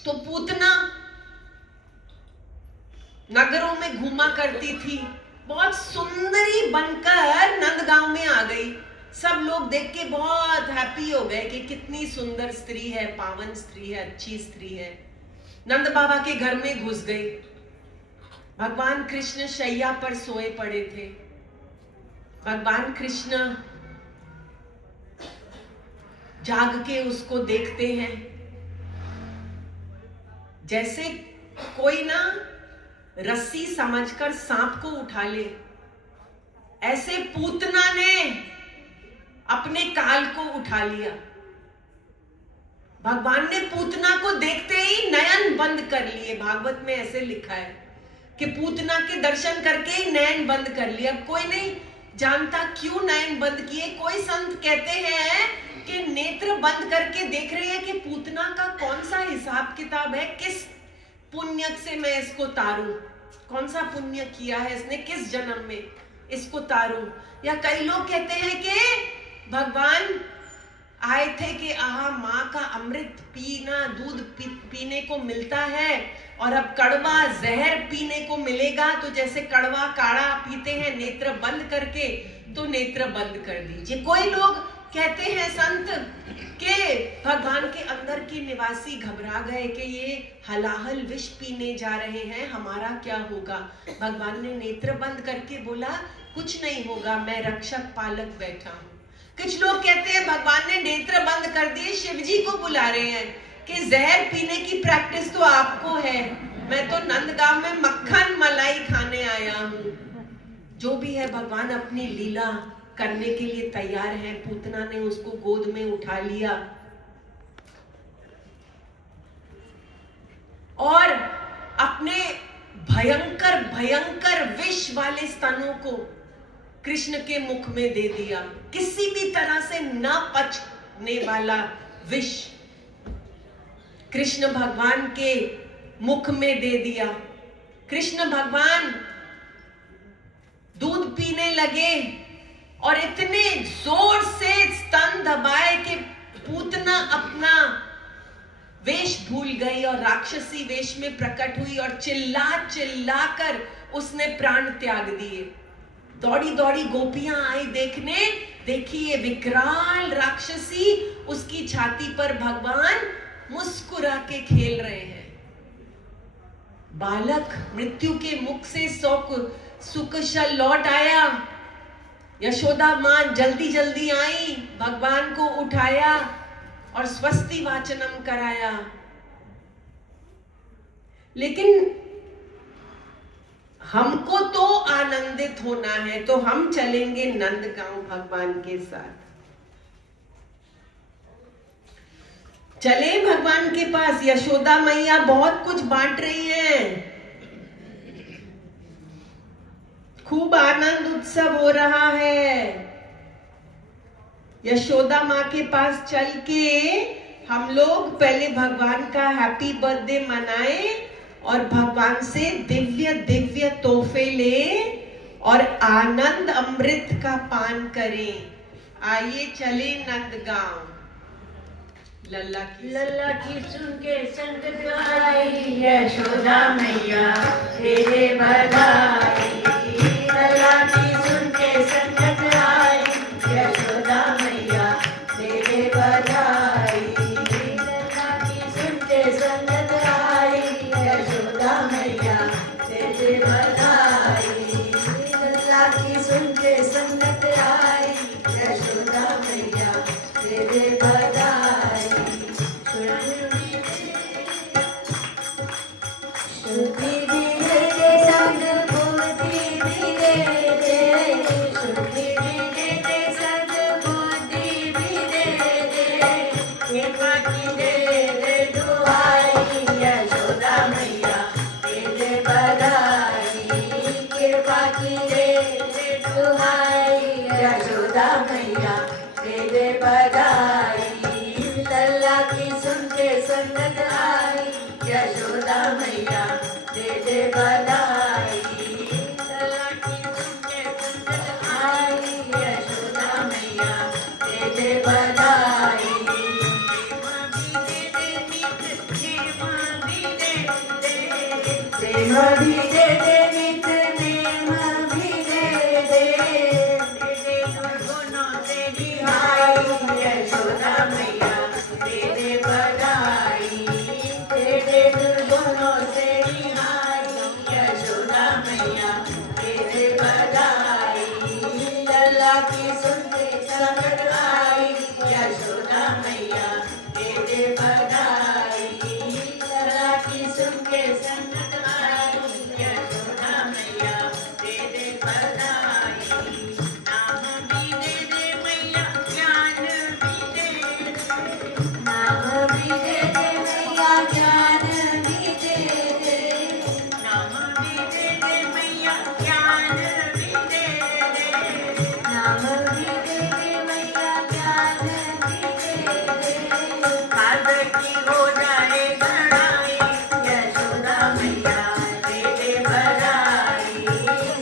तो पूतना नगरों में घूमा करती थी, बहुत सुंदरी बनकर नंदगांव में आ गई। सब लोग देख के बहुत हैप्पी हो गए कि कितनी सुंदर स्त्री है, पावन स्त्री है, अच्छी स्त्री है। नंद बाबा के घर में घुस गई। भगवान कृष्ण शैया पर सोए पड़े थे। भगवान कृष्ण जाग के उसको देखते हैं, जैसे कोई ना रस्सी समझकर सांप को उठा ले, ऐसे पूतना ने अपने काल को उठा लिया। भगवान ने पूतना को देखते ही नयन बंद कर लिए। भागवत में ऐसे लिखा है कि पूतना के दर्शन करके ही नयन बंद कर लिए। अब कोई नहीं जानता क्यों नयन बंद किए। कोई संत कहते हैं कि नेत्र बंद करके देख रहे हैं कि पूतना का कौन सा हिसाब किताब है, किस पुण्य से मैं इसको तारूं, कौन सा पुण्य किया है इसने, किस जन्म में इसको तारूं। या कई लोग कहते हैं कि भगवान आए थे कि आहा माँ का अमृत पीना, दूध पीने को मिलता है और अब कड़वा जहर पीने को मिलेगा, तो जैसे कड़वा काढ़ा पीते हैं नेत्र बंद करके, तो नेत्र बंद कर दीजिए। कोई लोग कहते हैं संत के भगवान के अंदर के निवासी घबरा गए कि ये हलाहल विष पीने जा रहे हैं, हमारा क्या होगा। भगवान ने नेत्र बंद करके बोला कुछ नहीं होगा, मैं रक्षक पालक बैठा हूं। कुछ लोग कहते हैं भगवान ने नेत्र बंद कर दिए, शिव जी को बुला रहे हैं कि जहर पीने की प्रैक्टिस तो आपको है, मैं तो नंदगांव में मक्खन मलाई खाने आया हूं। जो भी है भगवान अपनी लीला करने के लिए तैयार है। पूतना ने उसको गोद में उठा लिया और अपने भयंकर भयंकर विष वाले स्तनों को कृष्ण के मुख में दे दिया। किसी भी तरह से न पचने वाला विष कृष्ण भगवान के मुख में दे दिया। कृष्ण भगवान दूध पीने लगे और इतने जोर से स्तन दबाए कि पूतना अपना वेश भूल गई और राक्षसी वेश में प्रकट हुई और चिल्ला चिल्ला कर उसने प्राण त्याग दिए। दौड़ी दौड़ी गोपियां आई देखने, देखिए विकराल राक्षसी, उसकी छाती पर भगवान मुस्कुरा के खेल रहे हैं। बालक मृत्यु के मुख से सुकुशल लौट आया। यशोदा मां जल्दी जल्दी आई, भगवान को उठाया और स्वस्ति वाचनम कराया। लेकिन हमको तो आनंदित होना है, तो हम चलेंगे नंदगांव भगवान के साथ। चले भगवान के पास। यशोदा मैया बहुत कुछ बांट रही हैं, खूब आनंद उत्सव हो रहा है। यशोदा माँ के पास चल के हम लोग पहले भगवान का हैप्पी बर्थडे मनाएं और भगवान से दिव्य दिव्य तोहफे ले और आनंद अमृत का पान करें। आइए चले नंदगांव। लल्ला की सुन के संग आई, यशोदा मैया तेरे बधाई। शुद्धि भी दे दे सद्बुद्धि भी दे दे शुद्धि भी दे दे सद्बुद्धि भी दे दे कृपा की दे दे दुहाई यशोदा मैया दे दे बधाई कृपा की दे दे दुहाई यशोदा मैया दे दे बधाई लल्ला की सुनते संगत आई यशोदा मैया दे दे बधाई लल्ला की सुनते संगत आई यशोदा मैया दे दे बधाई प्रेम भी दे दे नित नेम भी दे दे दुर्गुणों से रिहाई यशोदा मैया दे दे बधाई दे दे दुर्गुणों से रिहाई यशोदा मैया दे दे बधाई लल्ला की सुनते संगत आई यशोदा मैया दे दे बधाई लल्ला की सुनते संगत आई यशोदा मैया दे दे बधाई नाम भी दे दे मैया ज्ञान भी दे नाम भी दे दे मैया ज्ञान भी दे दे नाम भी दे दे मैया ज्ञान भी दे दे नाम भी दे दे मैया ज्ञान भी दे दे साधक की हो जाए बढ़ाई यशोदा मैया दे दे बधाई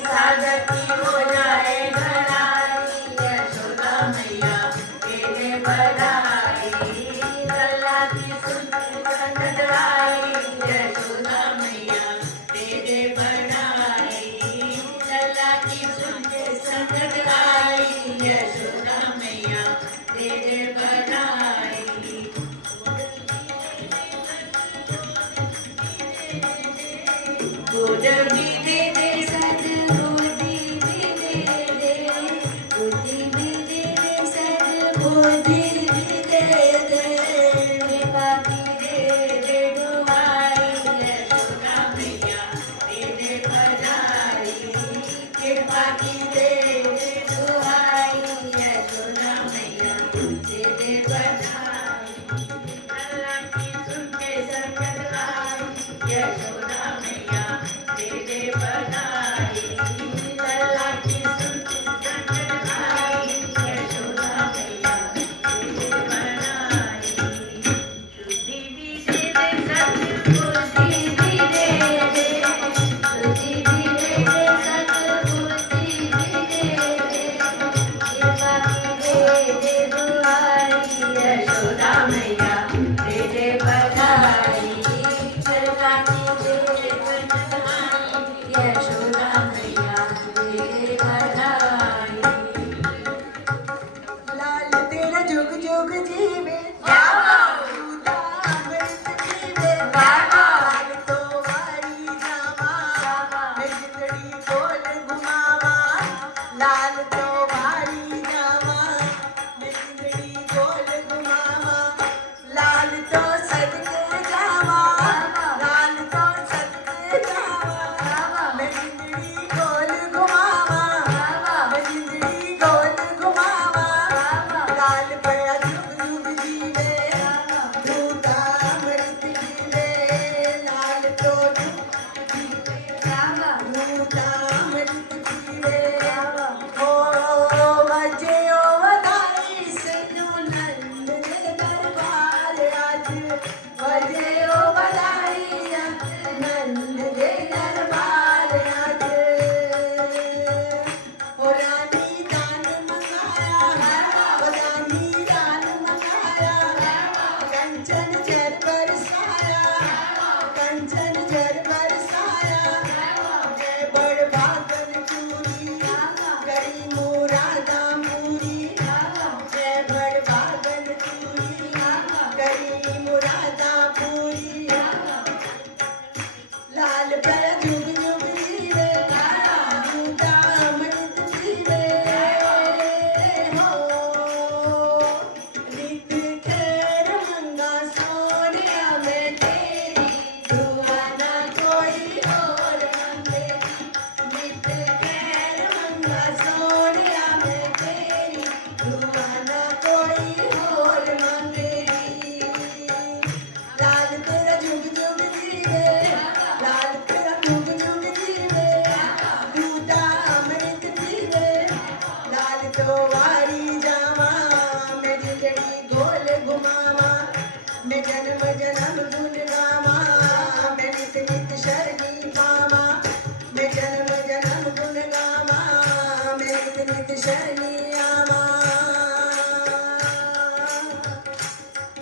साधक की हो जाए बढ़ाई यशोदा मैया दे दे बधाई लल्ला की सुनते संगत आई यशोदा मैया दे दे बधाई लल्ला की सुनते संगत आई यशोदा मैया दे दे बधाई गुड भी दे दे सद्बुद्धि भी दे दे बुद्धि भी दे दे सद्बुद्धि भी दे दे कृपा की दे दे दुहाई यशोदा मैया दे दे बधाई कृपा की दे दे दुहाई यशोदा मैया दे दे बधाई लल्ला की सुनते संगत आई यशोदा मैया दे दे बधाई लल्ला की सुनते संगत आई यशोदा मैया दे दे बधाई शुद्धि भी दे दे सद्बुद्धि भी दे दे शुद्धि भी दे दे सद्बुद्धि भी दे दे कृपा की दे दे दुहाई यशोदा मैया दे दे बधाई कृपा की दे दे बधाई यशोदा मैया दे दे बधाई लाल तेरा जुग जुग जीवे दूधा अमृत पीवे लाल तो वारी जावा मैं जिंदड़ी गोल घुमावा लाल तो वारी जावा मैं जिंदड़ी गोल घुमावा लाल तो सदके जावा लाल तो सदके जावा मैं जिंदड़ी गोल घुमावा मैं जिंदड़ी गोल घुमावा लाल पया जुग जुग जीवे दूधा अमृत पीवे लाल तो जुग जीवे दूधा अमृत पीवे ओ बजे ओ बधाई सनु नंद के दरबार आज बजे ओ बधाई नंद के दरबार आज ओ रानी दान मंगाया रानी दान मंगाया कंचन जर बरसाया कंचन जर बरसाया जय बड़ भागन पूरी गरी मुरादा पूरी जय बड़ भागन पूरी गरी मुरादा पूरी लाल पर जुग जुग जीवे दूधा अमृत पीवे हो नित खेर मंगा सोनिया में तेरी दुआ ना कोई नित शरणी पावा, मैं जन्म जन्म गुण गावा, मैं नित नित शरणी आवा।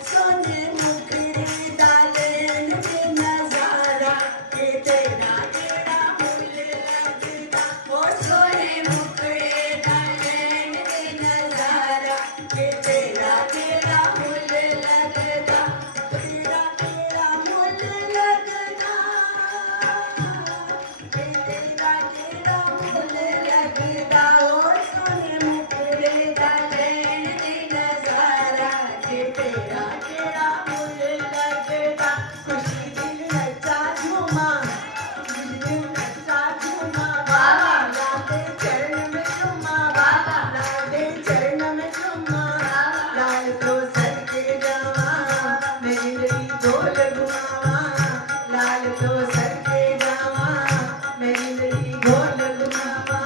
सोने मुखड़े डालेन के नजारा, के तेरा तेरा मुझे लगता। ओ सोने मुखड़े डालेन के नजारा, के तेरा तेरा मुझे लगता। तेरा तेरा मुझे लगता, के तेरा तेरा मुझे लगता। ओ सोने मुखड़े डालेन के नजारा, के तेरा तेरा मुझे लगता। खुशी दिल नचा झूमा, खुशी दिल नचा झूमा, बाबा लादे चरण में चूमा, बाबा लादे चरण में चूमा। लाल तो सर के जावा, मेरी मेरी ढोल घुमावा, लाल तो सर के जावा, मेरी मेरी ढोल घुमावा।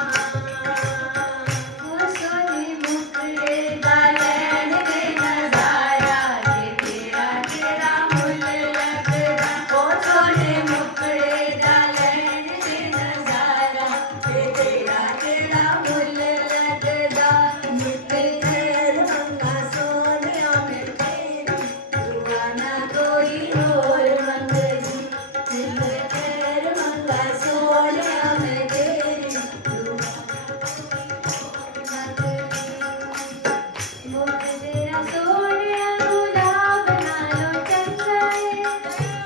ओ सोने मुखड़े डालेन के नजारा, के तेरा तेरा मुझे लगता। ओ सोने मुखड़े डालेन के नजारा, के तेरा तेरा मुझे लगता। नित खैर मंगा सोनिया में तेरी, दुआना कोई और मंगनी। नित खैर मंगा सोनिया में तेरी, मुख तेरा सोनिया गुलाब नालो चंगा है,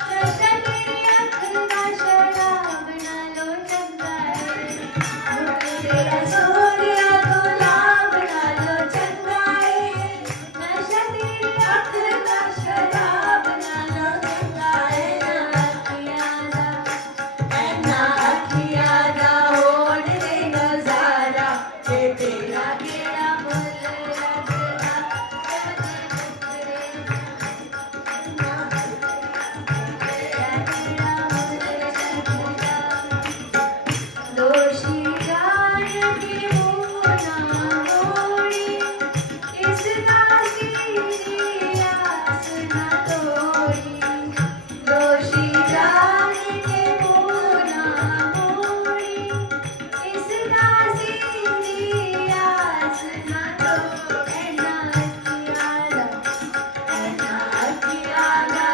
नशा तेरी अख का शराब नालो चंगा है। मुख तेरा सोनिया गुलाब नालो चंगा है, नशा तेरी अख का शराब नालो चंगा है। अखियां दा ऐना अखियां दा होड़ दे नजारा, के तेरा तेरा मुझे लगता। दोषी जान के मोना मोड़ी, इस दासी की आस न तोड़ी। दोषी जान के मोना मोड़ी, इस दासी की आस न तोड़ी। ऐना अखियां दा,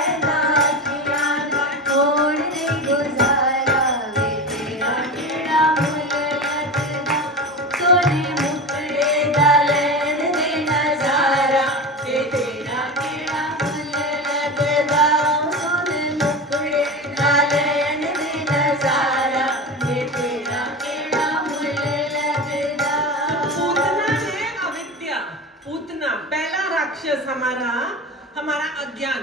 ऐना अखियां दा छोड़ दे गुजारा, वे तेरा तेरा मुझे लगता। सोने मुखड़े डालेन दे नजारा, के तेरा तेरा मुझे लगता। सोने मुखड़े डालेन दे नजारा, के तेरा तेरा मुझे लगता। पूतना है अविद्या, पूतना पहला राक्षस हमारा अज्ञान।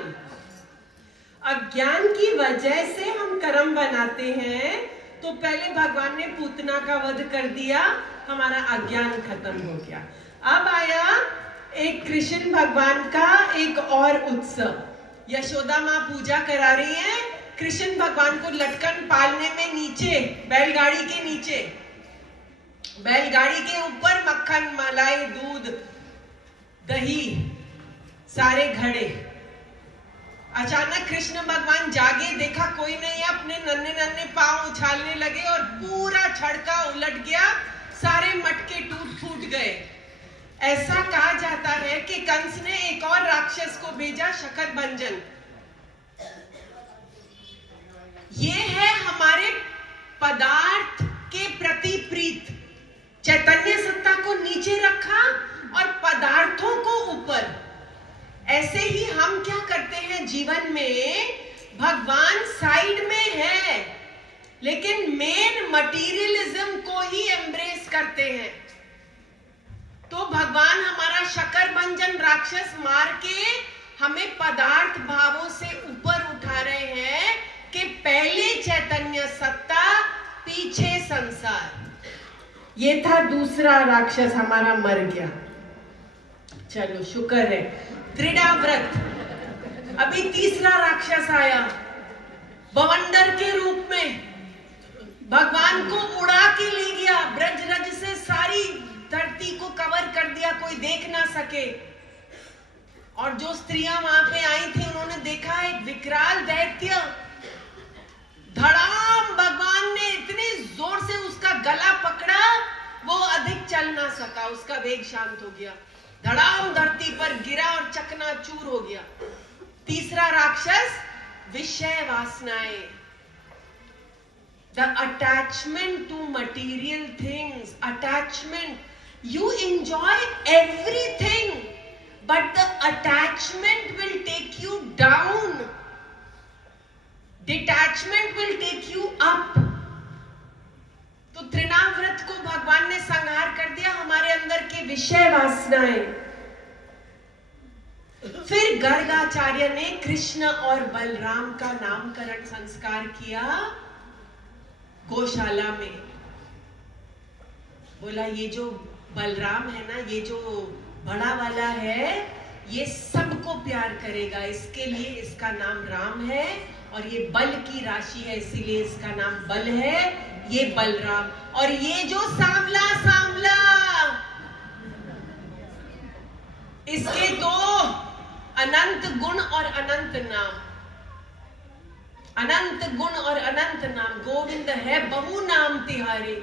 अज्ञान की वजह से हम कर्म बनाते हैं, तो पहले भगवान ने पूतना का वध कर दिया, हमारा अज्ञान खत्म हो गया। अब आया एक कृष्ण भगवान का एक और उत्सव। यशोदा माँ पूजा करा रही है, कृष्ण भगवान को लटकन पालने में नीचे बैलगाड़ी के नीचे, बैलगाड़ी के ऊपर मक्खन मलाई दूध दही सारे घड़े। अचानक कृष्ण भगवान जागे, देखा कोई नहीं है, अपने नन्हे नन्हे पांव उछालने लगे और पूरा छड़का उलट गया, सारे मटके टूट फूट गए। ऐसा कहा जाता है कि कंस ने एक और राक्षस को भेजा, शकरभंजन। ये है हमारे पदार्थ के प्रति प्रीत। चैतन्य सत्ता को नीचे रखा और पदार्थों को ऊपर। ऐसे ही हम क्या करते हैं जीवन में, भगवान साइड में है, लेकिन मेन मटीरियलिज्म को ही एम्ब्रेस करते हैं। तो भगवान हमारा शकरभंजन राक्षस मार के हमें पदार्थ भावों से ऊपर उठा रहे हैं कि पहले चैतन्य सत्ता, पीछे संसार। ये था दूसरा राक्षस हमारा, मर गया। चलो शुक्र है, त्रिड़ा व्रत। अभी तीसरा राक्षस आया, बवंडर के रूप में भगवान को उड़ा के ले गया, ब्रज रज से सारी धरती को कवर कर दिया, कोई देख ना सके। और जो स्त्रियां वहां पे आई थी, उन्होंने देखा एक विकराल दैत्य था उसका वेग शांत हो गया, धड़ाम धरती पर गिरा और चकनाचूर हो गया। तीसरा राक्षस विषय वासनाएं, the attachment to material things, attachment. You enjoy everything, but the attachment will take you down. Detachment will take you up. तो त्रिनाव्रत को भगवान ने संहार कर दिया, हमारे अंदर के विषय वासनाएं। फिर गर्गाचार्य ने कृष्ण और बलराम का नामकरण संस्कार किया गौशाला में। बोला ये जो बलराम है ना, ये जो बड़ा वाला है, ये सबको प्यार करेगा, इसके लिए इसका नाम राम है, और ये बल की राशि है इसीलिए इसका नाम बल है, ये बलराम। और ये जो सांवला सांवला, इसके दो अनंत गुण और अनंत नाम, अनंत गुण और अनंत नाम। गोविंद है बहु नाम तिहारे,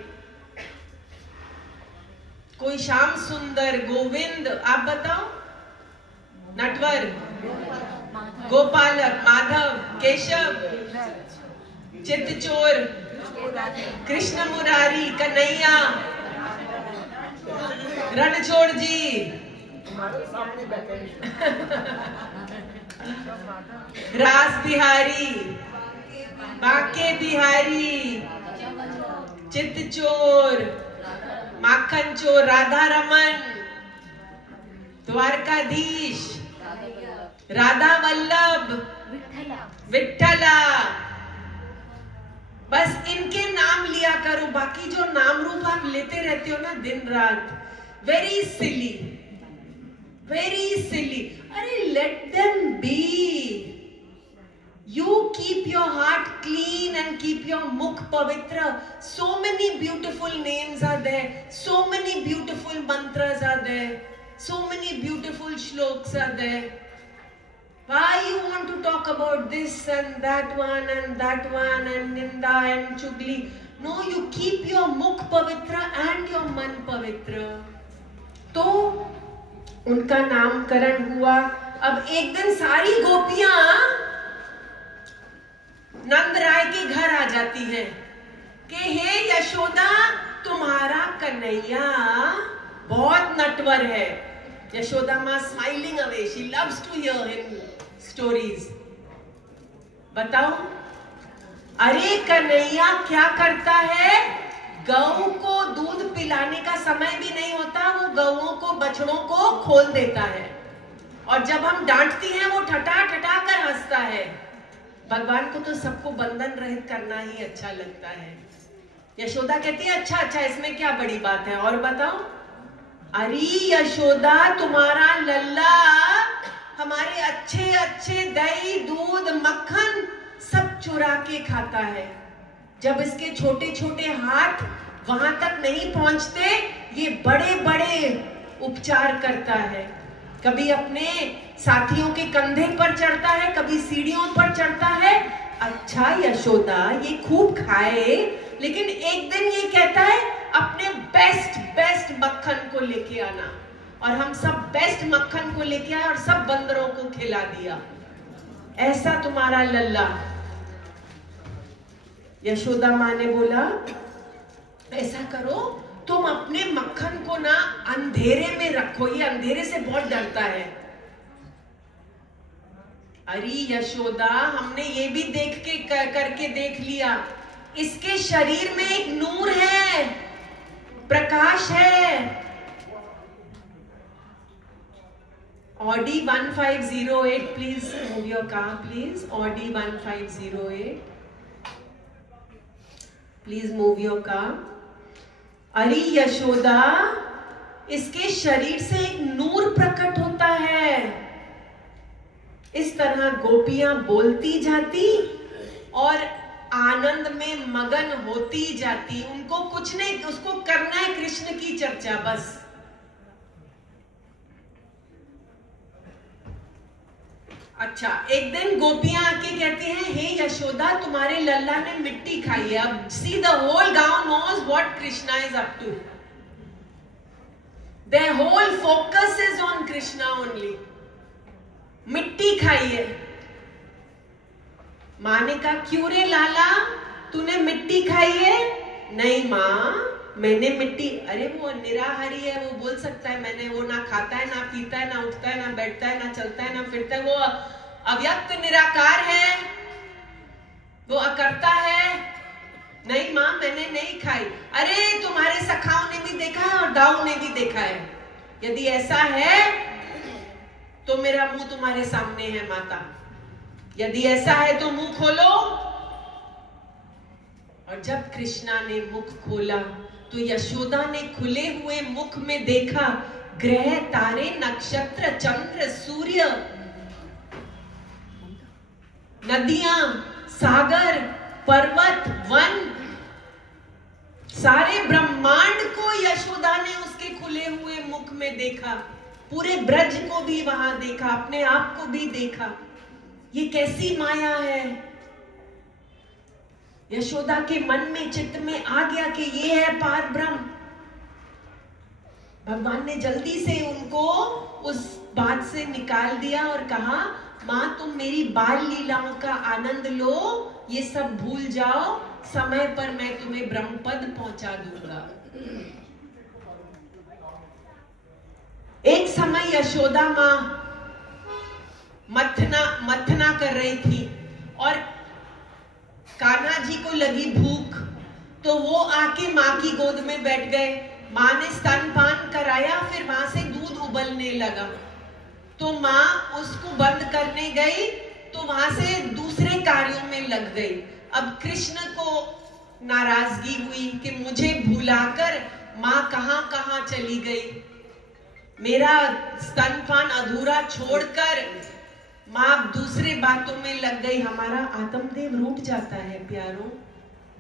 कोई श्याम सुंदर, गोविंद, आप बताओ, नटवर, गोपालक, माधव, केशव, चित्तचोर, कृष्ण मुरारी, कन्हैया, रणछोड़ जी, रास बिहारी, बाके बिहारी, चित्तचोर, माखन चोर, राधा रमन, द्वारकाधीश, राधा वल्लभ, विठ्ठला। बस इनके नाम लिया करो, बाकी जो नाम रूप आप लेते रहते हो ना दिन रात, वेरी सिली, वेरी सिली। अरे let them be. You keep your heart clean and keep your mukh pavitra. So many beautiful names are there. So many beautiful mantras are there. So many beautiful shloks are there. Why you want to talk about this and that one and ninda and chugli? No, you keep your mukh pavitra and your man pavitra. तो उनका नामकरण हुआ। अब एक दिन सारी गोपियां नंद राय के घर आ जाती है कि हे यशोदा, तुम्हारा कन्हैया बहुत नटवर है। यशोदा माँ smiling away, she loves to hear him stories. बताओ, अरे कन्हैया क्या करता है, गऊ को दूध पिलाने का समय भी नहीं होता, वो गऊओं को, बछड़ों को खोल देता है, और जब हम डांटती हैं वो ठटा ठटा कर हंसता है। भगवान को तो सबको बंधन रहित करना ही अच्छा लगता है। यशोदा कहती है अच्छा अच्छा, इसमें क्या बड़ी बात है, और बताओ। अरे यशोदा, तुम्हारा लल्ला हमारे अच्छे अच्छे दही, दूध, मक्खन सब चुरा के खाता है। जब इसके छोटे छोटे हाथ वहां तक नहीं पहुंचते, ये बड़े बड़े उपचार करता है। कभी अपने साथियों के कंधे पर चढ़ता है, कभी सीढ़ियों पर चढ़ता है। अच्छा यशोदा, ये खूब खाए, लेकिन एक दिन ये कहता है अपने बेस्ट बेस्ट मक्खन को लेके आना, और हम सब बेस्ट मक्खन को लेके आए और सब बंदरों को खिला दिया। ऐसा तुम्हारा लल्ला। यशोदा माँ ने बोला ऐसा करो, तुम अपने मक्खन को ना अंधेरे में रखो, ये अंधेरे से बहुत डरता है। अरे यशोदा, हमने ये भी देख के करके देख लिया, इसके शरीर में एक नूर है, प्रकाश है। Audi 1508, please move your car, please. Audi 1508, please move your car. अरे यशोदा, इसके शरीर से एक नूर प्रकट होता है। इस तरह गोपियां बोलती जाती और आनंद में मगन होती जाती। उनको कुछ नहीं, उसको करना है कृष्ण की चर्चा बस। अच्छा, एक दिन गोपियां आके कहती हैं, हे यशोदा, तुम्हारे लल्ला ने मिट्टी खाई है। अब सी द होल गांव knows what Krishna is up to. Their whole focus is on Krishna only. मिट्टी खाइए। माँ ने कहा क्यों रे लाला, तूने मिट्टी खाई है? नहीं माँ, मैंने मिट्टी, अरे वो निराहारी है, वो बोल सकता है मैंने, वो ना खाता है, ना पीता है, ना उठता है, ना बैठता है, ना चलता है, ना फिरता है, वो अव्यक्त निराकार है, वो अकर्ता है। नहीं माँ, मैंने नहीं खाई। अरे तुम्हारे सखाओं ने भी देखा है और दाऊ ने भी देखा है। यदि ऐसा है तो मेरा मुंह तुम्हारे सामने है माता, यदि ऐसा है तो मुंह खोलो। और जब कृष्णा ने मुख खोला तो यशोदा ने खुले हुए मुख में देखा ग्रह, तारे, नक्षत्र, चंद्र, सूर्य, नदियां, सागर, पर्वत, वन, सारे ब्रह्मांड को यशोदा ने उसके खुले हुए मुख में देखा। पूरे ब्रज को भी वहां देखा, अपने आप को भी देखा। ये कैसी माया है। यशोदा के मन में, चित्त में आ गया कि ये है पार ब्रह्म। भगवान ने जल्दी से उनको उस बात से निकाल दिया और कहा मां, तुम मेरी बाल लीलाओं का आनंद लो, ये सब भूल जाओ, समय पर मैं तुम्हें ब्रह्म पद पहुंचा दूंगा। एक समय यशोदा मां मथना कर रही थी और कान्हा जी को लगी भूख, तो वो आके माँ की गोद में बैठ गए। माँ ने स्तनपान कराया, फिर वहां से दूध उबलने लगा, तो माँ उसको बंद करने गई, तो वहां से दूसरे कार्यों में लग गई। अब कृष्ण को नाराजगी हुई कि मुझे भुलाकर माँ कहां कहां चली गई, मेरा स्तनपान अधूरा छोड़कर माँ दूसरे बातों में लग गई। हमारा आत्मदेव रूठ जाता है प्यारों,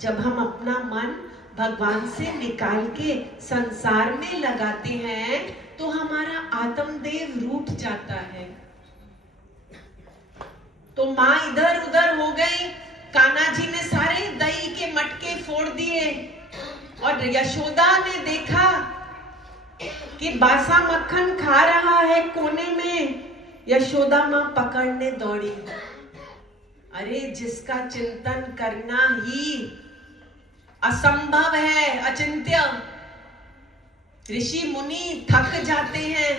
जब हम अपना मन भगवान से निकाल के संसार में लगाते हैं तो हमारा आत्मदेव रूठ जाता है। तो माँ इधर उधर हो गई। कान्हा जी ने सारे दही के मटके फोड़ दिए और यशोदा ने देखा कि बासा मक्खन खा रहा है कोने में। यशोदा मां पकड़ने दौड़ी। अरे जिसका चिंतन करना ही असंभव है, अचिंत्य, ऋषि मुनि थक जाते हैं,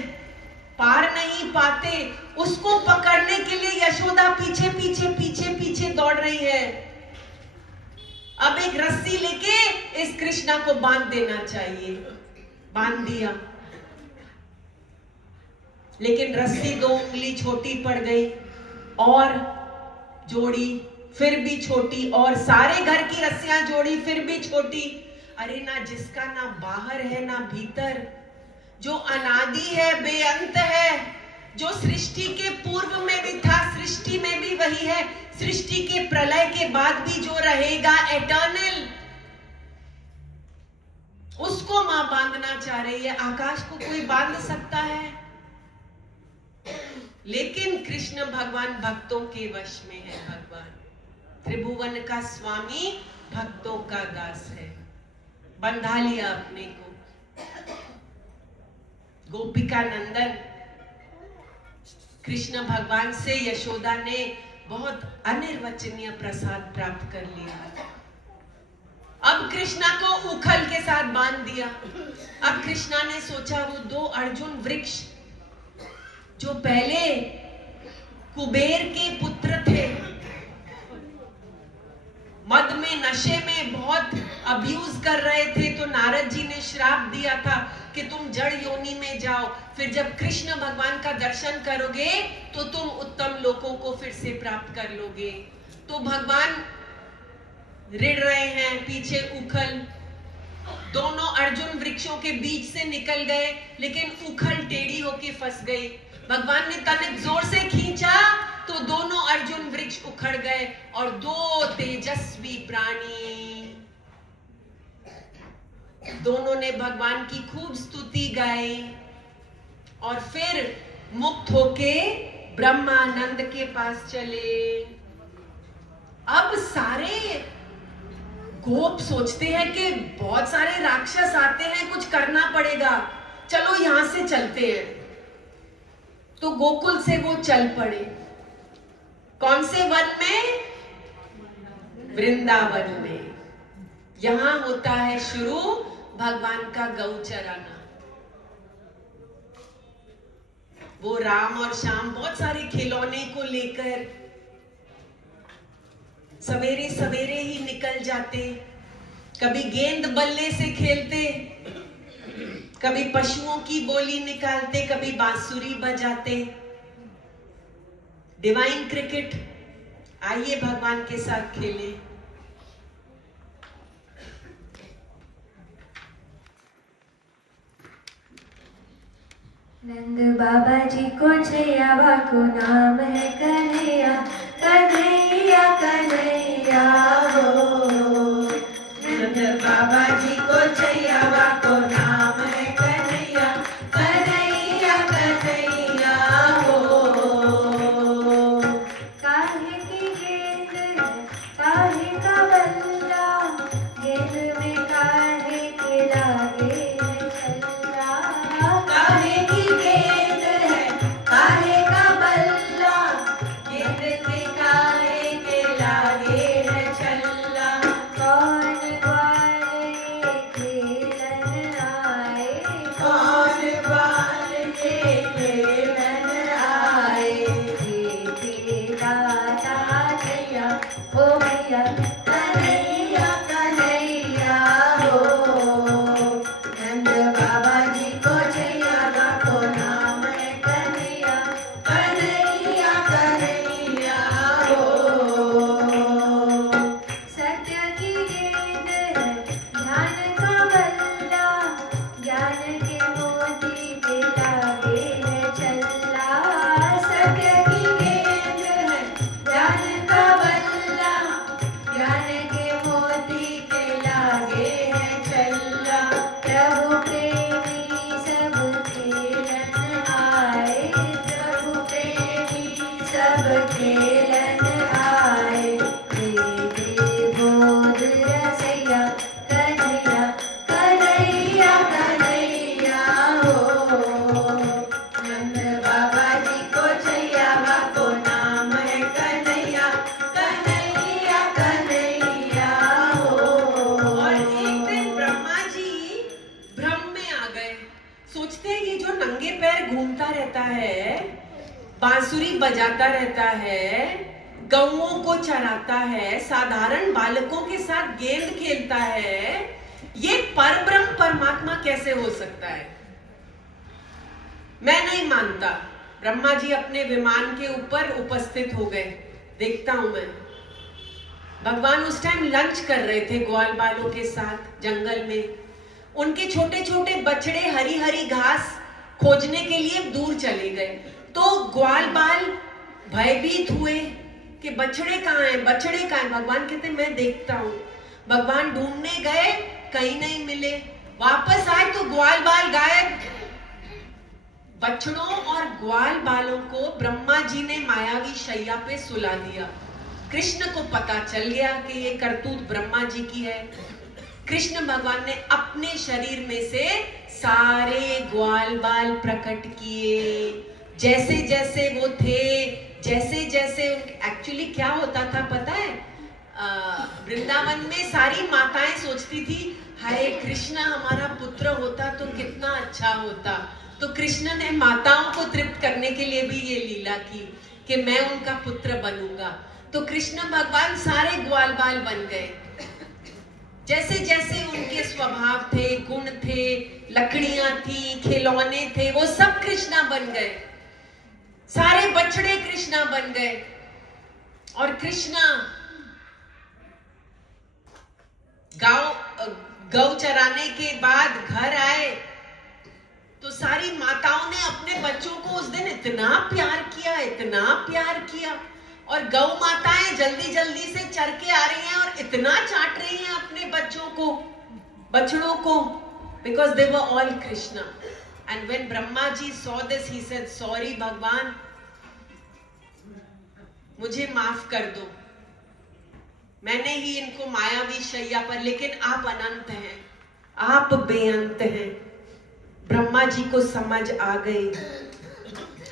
पार नहीं पाते, उसको पकड़ने के लिए यशोदा पीछे पीछे पीछे पीछे दौड़ रही है। अब एक रस्सी लेके इस कृष्णा को बांध देना चाहिए, बांध दिया, लेकिन रस्सी 2 उंगली छोटी पड़ गई और जोड़ी, फिर भी छोटी, और सारे घर की रस्सियां जोड़ी, फिर भी छोटी। अरे ना जिसका ना बाहर है ना भीतर, जो अनादि है, बेअंत है, जो सृष्टि के पूर्व में भी था, सृष्टि में भी वही है, सृष्टि के प्रलय के बाद भी जो रहेगा, एटर्नल, उसको मां बांधना चाह रही है। आकाश को कोई बांध सकता है, लेकिन कृष्ण भगवान भक्तों के वश में है। भगवान त्रिभुवन का स्वामी, भक्तों का दास है। बंधा लिया अपने को। गोपिका नंदन कृष्ण भगवान से यशोदा ने बहुत अनिर्वचनीय प्रसाद प्राप्त कर लिया। अब कृष्णा को उखल के साथ बांध दिया। अब कृष्णा ने सोचा वो 2 अर्जुन वृक्ष जो पहले कुबेर के पुत्र थे, मद में, नशे में बहुत अब्यूज कर रहे थे, तो नारद जी ने श्राप दिया था कि तुम जड़ योनि में जाओ, फिर जब कृष्ण भगवान का दर्शन करोगे तो तुम उत्तम लोकों को फिर से प्राप्त कर लोगे। तो भगवान रिड़ रहे हैं, पीछे उखल, दोनों अर्जुन वृक्षों के बीच से निकल गए, लेकिन उखल टेढ़ी होके फंस गई। भगवान ने तनिक जोर से खींचा तो दोनों अर्जुन वृक्ष उखड़ गए और 2 तेजस्वी प्राणी, दोनों ने भगवान की खूब स्तुति गाई और फिर मुक्त होके ब्रह्मानंद के पास चले। अब सारे गोप सोचते हैं कि बहुत सारे राक्षस आते हैं, कुछ करना पड़ेगा। चलो यहां से चलते हैं। तो गोकुल से वो चल पड़े। कौन से वन में? वृंदावन में। यहां होता है शुरू भगवान का गौ चराना। वो राम और श्याम बहुत सारे खिलौने को लेकर सवेरे सवेरे ही निकल जाते। कभी गेंद बल्ले से खेलते, कभी पशुओं की बोली निकालते, कभी बांसुरी बजाते। डिवाइन क्रिकेट, आइए भगवान के साथ खेलें। नंद बाबा जी को छैया को नाम है कन्हैया, कन्हैया कन्हैया हो। नंद बाबा जी को छैया को नाम है कन्हैया, कन्हैया कन्हैया हो। काहे की गेंद है, काहे का बल्ला, गेंद में काहे के लागे है छल्ला। काहे की गेंद है, काहे का बल्ला, गेंद में काहे के लागे है छल्ला। कौन ग्वाले खेलन आए, कौन बाल के खेलन आए। देते दाता छैया ओ भैया, कन्हैया कन्हैया हो। नंद बाबा जी को छैया को नाम है कन्हैया, कन्हैया कन्हैया हो। सत्य की गेंद है ध्यान का बल्ला, ज्ञान के मोती के लागे है छल्ला। सत्य की गेंद है ज्ञान का बल्ला, ज्ञान के मोती के लागे है छल्ला। प्रभु प्रेमी सब खेलन आए, प्रभु प्रेमी सब खेलन आए। दे दे बोध रसैया, कन्हैया कन्हैया कन्हैया हो। नंद बाबा जी को छैया को नाम है कन्हैया, कन्हैया कन्हैया हो। और एक दिन ब्रह्मा जी भ्रम में आ गए। सोचते हैं ये जो नंगे पैर घूमता रहता है, बांसुरी बजाता रहता है, गौओं को चराता है, साधारण बालकों के साथ गेंद खेलता है, ये परब्रह्म परमात्मा कैसे हो सकता है? मैं नहीं मानता। ब्रह्मा जी अपने विमान के ऊपर उपस्थित हो गए। देखता हूं मैं। भगवान उस टाइम लंच कर रहे थे ग्वाल बालों के साथ जंगल में। उनके छोटे छोटे बछड़े हरी हरी घास खोजने के लिए दूर चले गए। तो ग्वाल बाल भयभीत हुए कि बछड़े कहाँ हैं, बछड़े कहाँ हैं। भगवान कहते मैं देखता हूं। भगवान ढूंढने गए, कहीं नहीं मिले। वापस आए तो ग्वाल बाल गायब। बछड़ों और ग्वाल बालों को ब्रह्मा जी ने मायावी शैया पे सुला दिया। कृष्ण को पता चल गया कि ये करतूत ब्रह्मा जी की है। कृष्ण भगवान ने अपने शरीर में से सारे ग्वाल बाल प्रकट किए। जैसे जैसे वो थे, जैसे जैसे एक्चुअली क्या होता था पता है? वृंदावन में सारी माताएं सोचती थी हाय कृष्ण हमारा पुत्र होता तो कितना अच्छा होता। तो कृष्ण ने माताओं को तृप्त करने के लिए भी ये लीला की कि मैं उनका पुत्र बनूंगा। तो कृष्ण भगवान सारे ग्वाल बाल बन गए। जैसे जैसे उनके स्वभाव थे, गुण थे, लकड़ियां थी, खिलौने थे, वो सब कृष्णा बन गए। सारे बछड़े कृष्णा बन गए। और कृष्णा गौ चराने के बाद घर आए तो सारी माताओं ने अपने बच्चों को उस दिन इतना प्यार किया, इतना प्यार किया। और गौ माताएं जल्दी जल्दी से चर के आ रही हैं और इतना चाट रही हैं अपने बच्चों को, बछड़ों को, because they were all Krishna. And when Brahma ji saw this, he said, "Sorry भगवान, मुझे माफ कर दो। मैंने ही इनको मायावी शैया पर, लेकिन आप अनंत हैं, आप बेअंत हैं। ब्रह्मा जी को समझ आ गई,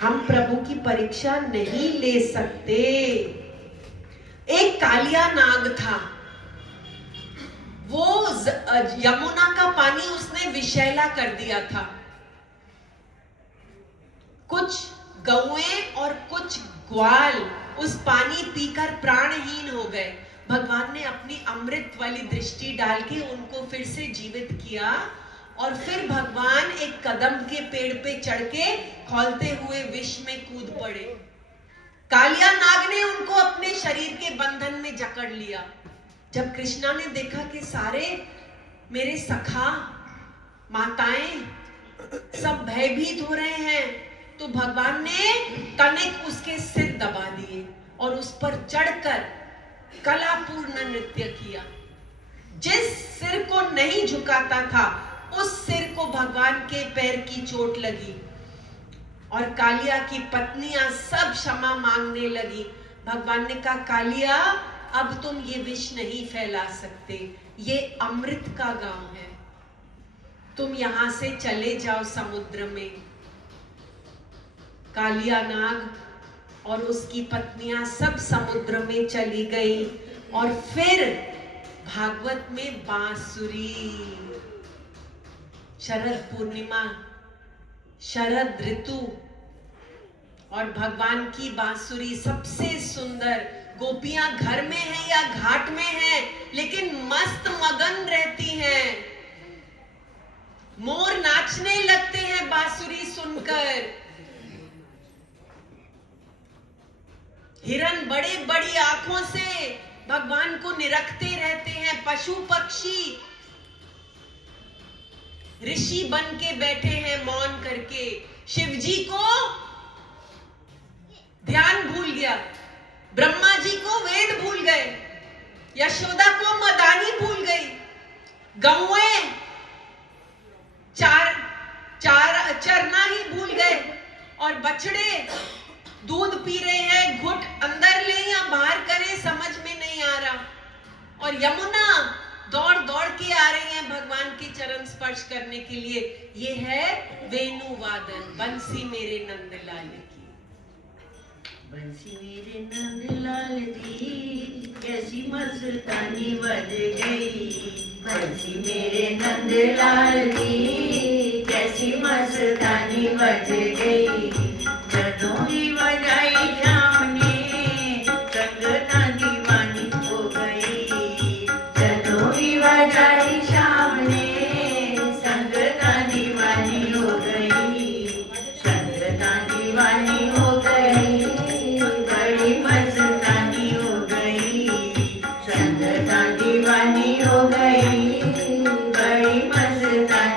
हम प्रभु की परीक्षा नहीं ले सकते। एक कालिया नाग था, वो यमुना का पानी उसने विषैला कर दिया था। कुछ गौएं और कुछ ग्वाल उस पानी पीकर प्राणहीन हो गए। भगवान ने अपनी अमृत वाली दृष्टि डाल के उनको फिर से जीवित किया और फिर भगवान एक कदम के पेड़ पे चढ़ के खौलते हुए विष में कूद पड़े। कालिया नाग ने उनको अपने शरीर के बंधन में जकड़ लिया। जब कृष्णा ने देखा कि सारे मेरे सखा माताएं सब भयभीत हो रहे हैं, तो भगवान ने कनक उसके सिर दबा दिए और उस पर चढ़कर कलापूर्ण नृत्य किया। जिस सिर को नहीं झुकाता था उस सिर को भगवान के पैर की चोट लगी और कालिया की पत्नियां सब क्षमा मांगने लगी। भगवान ने कहा, कालिया अब तुम ये विष नहीं फैला सकते, ये अमृत का गांव है, तुम यहां से चले जाओ समुद्र में। कालिया नाग और उसकी पत्नियां सब समुद्र में चली गई। और फिर भागवत में बांसुरी, शरद पूर्णिमा, शरद ऋतु और भगवान की बांसुरी सबसे सुंदर। गोपियां घर में हैं या घाट में हैं, लेकिन मस्त मगन रहती हैं। मोर नाचने लगते हैं बांसुरी सुनकर। हिरन बड़े बड़ी आंखों से भगवान को निरखते रहते हैं। पशु पक्षी ऋषि बन के बैठे हैं मौन करके। शिवजी को ध्यान भूल गया, ब्रह्मा जी को वेद भूल गए, यशोदा को मदानी भूल गई, गौएं चरना ही भूल गए और बछड़े दूध पी रहे हैं, घुट अंदर ले या बाहर करें समझ में नहीं आ रहा। और यमुना दौड़ दौड़ के आ रही है भगवान के चरण स्पर्श करने के लिए। ये है वेणु वादन, बंसी मेरे नंदलाल की। बंसी मेरे नंदलाल दी कैसी मस्तानी बज गई। बंसी मेरे नंदलाल दी कैसी मस्तानी बज गई। ਜਦੋਂ ही बजाई शाम ने संगना दीवानी हो गई। ਜਦੋਂ ही बजाई शाम ने संगना दीवानी हो गई। संगना दीवानी हो गई, बड़ी मस्तानी हो गई। संगना दीवानी हो गई, बड़ी मस्तानी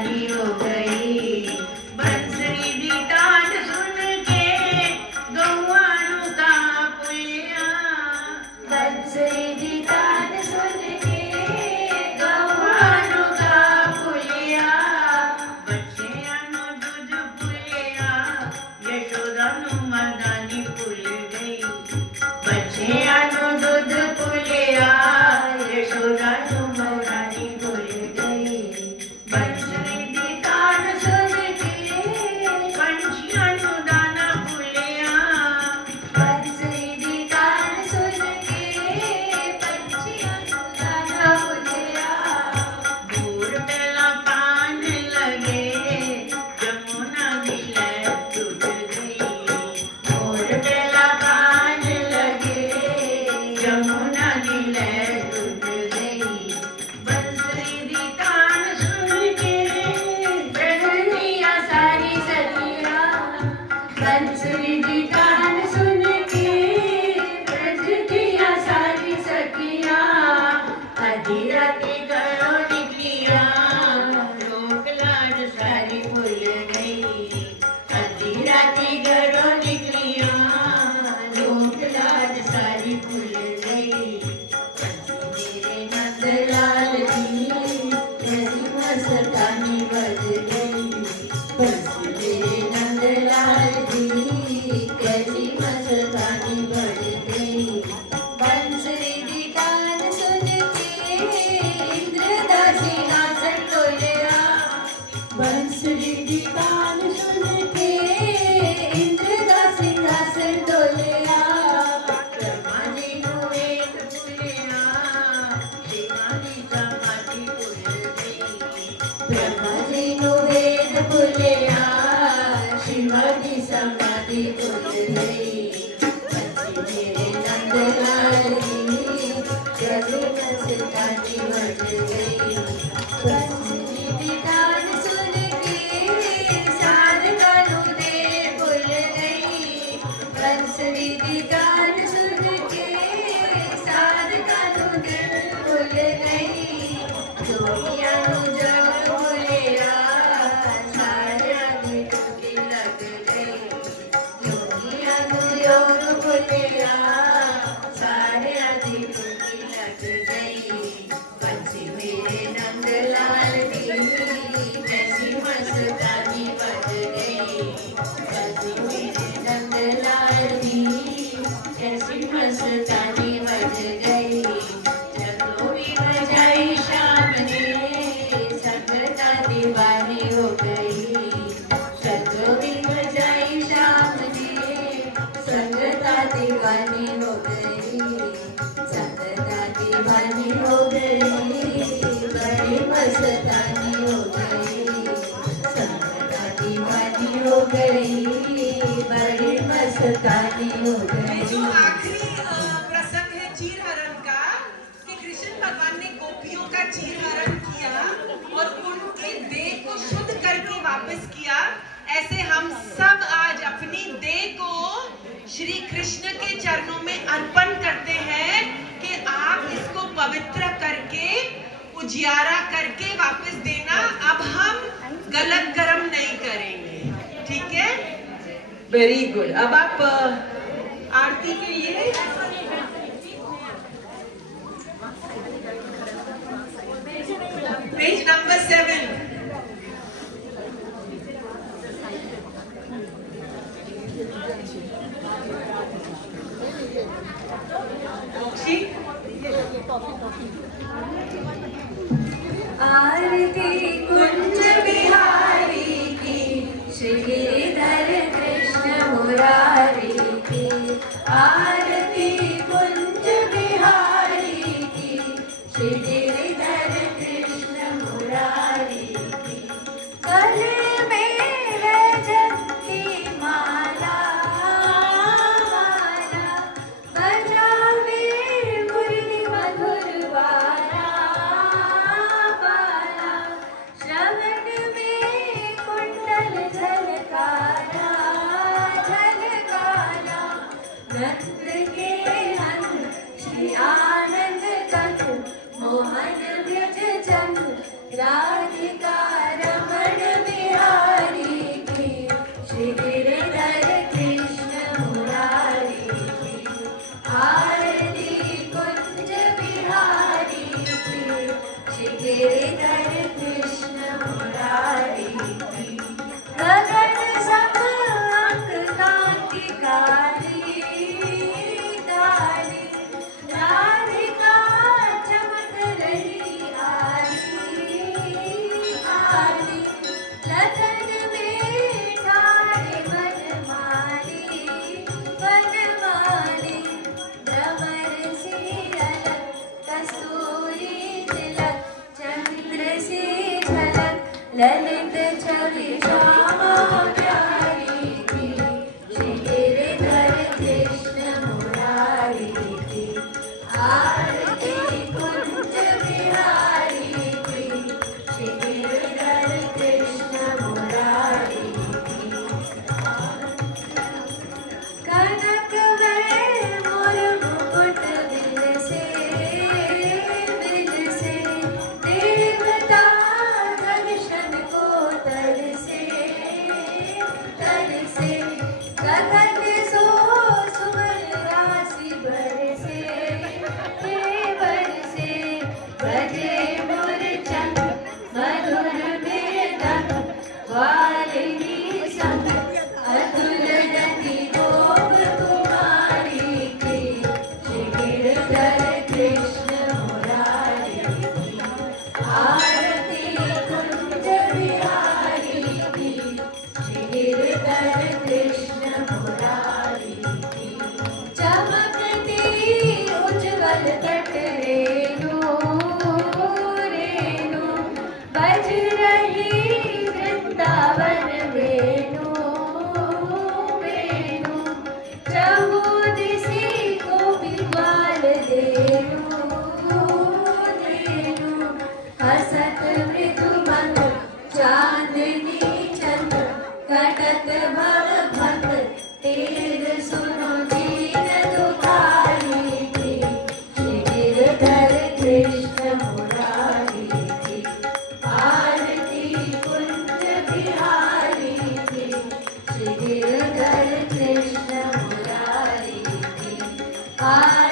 जो आखिरी प्रसंग है चीर हरण का, कि कृष्ण भगवान ने गोपियों का चीर हरण किया और उनके देह को शुद्ध करके वापस किया। ऐसे हम सब आज अपनी देह को श्री कृष्ण के चरणों में अर्पण करते हैं कि आप इसको पवित्र करके उजियारा करके वापस देना। अब हम गलत कर्म नहीं करेंगे, ठीक है? Very good. अब आप आरती के लिए पेज नंबर 7। आरती कुंज बिहारी की, श्री गिरिधर कृष्ण मुरारी की। आरती कुंज बिहारी की, श्री गिरिधर कृष्ण मुरारी की। गले में है जपती माला, माला बजावे मुरली मधुर बाला, बाला श्रवण में कुंडल झलकारा, झलकारा नंद के नंद श्री आनंद कंद, मोहन ब्रज चंद राधिका रमण बिहारी की, श्री गिरिधर कृष्ण मुरारी की। आरती कुंज बिहारी की, श्री गिरिधर कृष्ण मुरारी की। गगन सब अंग कांति काली, काली राधिका चमक रही आली, आली लखन में ठाड़े बनमाली, बनमाली भ्रमर से अलग कस्तूरी तिलक, चंद्र से झलक ललित छवि श्यामा प्यारी की, श्री गिरिधर कृष्ण मुरारी की। आरती कुंज बिहारी की, श्री गिरिधर कृष्ण मुरारी की। कनक में मोर मुकुट दिल से देवता दर्शन को तरसे, तरसे गगन सो सुमन राशि बरसे, बरसे बजे मूर्छंद मधुर वेदन, वालिनी संग अतुल गति गोप कुमारी की, श्री गिरिधर कृष्ण मुरारी की। आरती कुंज बिहारी की, श्री गिरिधर कृष्ण मुरारी की। चमकती उज्ज्वल तट रेणु, रेणु बज रही वृंदावन वेणु, वेणु चहुदिसी गोपी ग्वाल देनु, देनु हसत मृदु मंद चांदनी चंद्र, कटत भव भक्त तीर सुनो दीन दुखारी की, श्री गिरिधर कृष्ण मुरारी की। हाय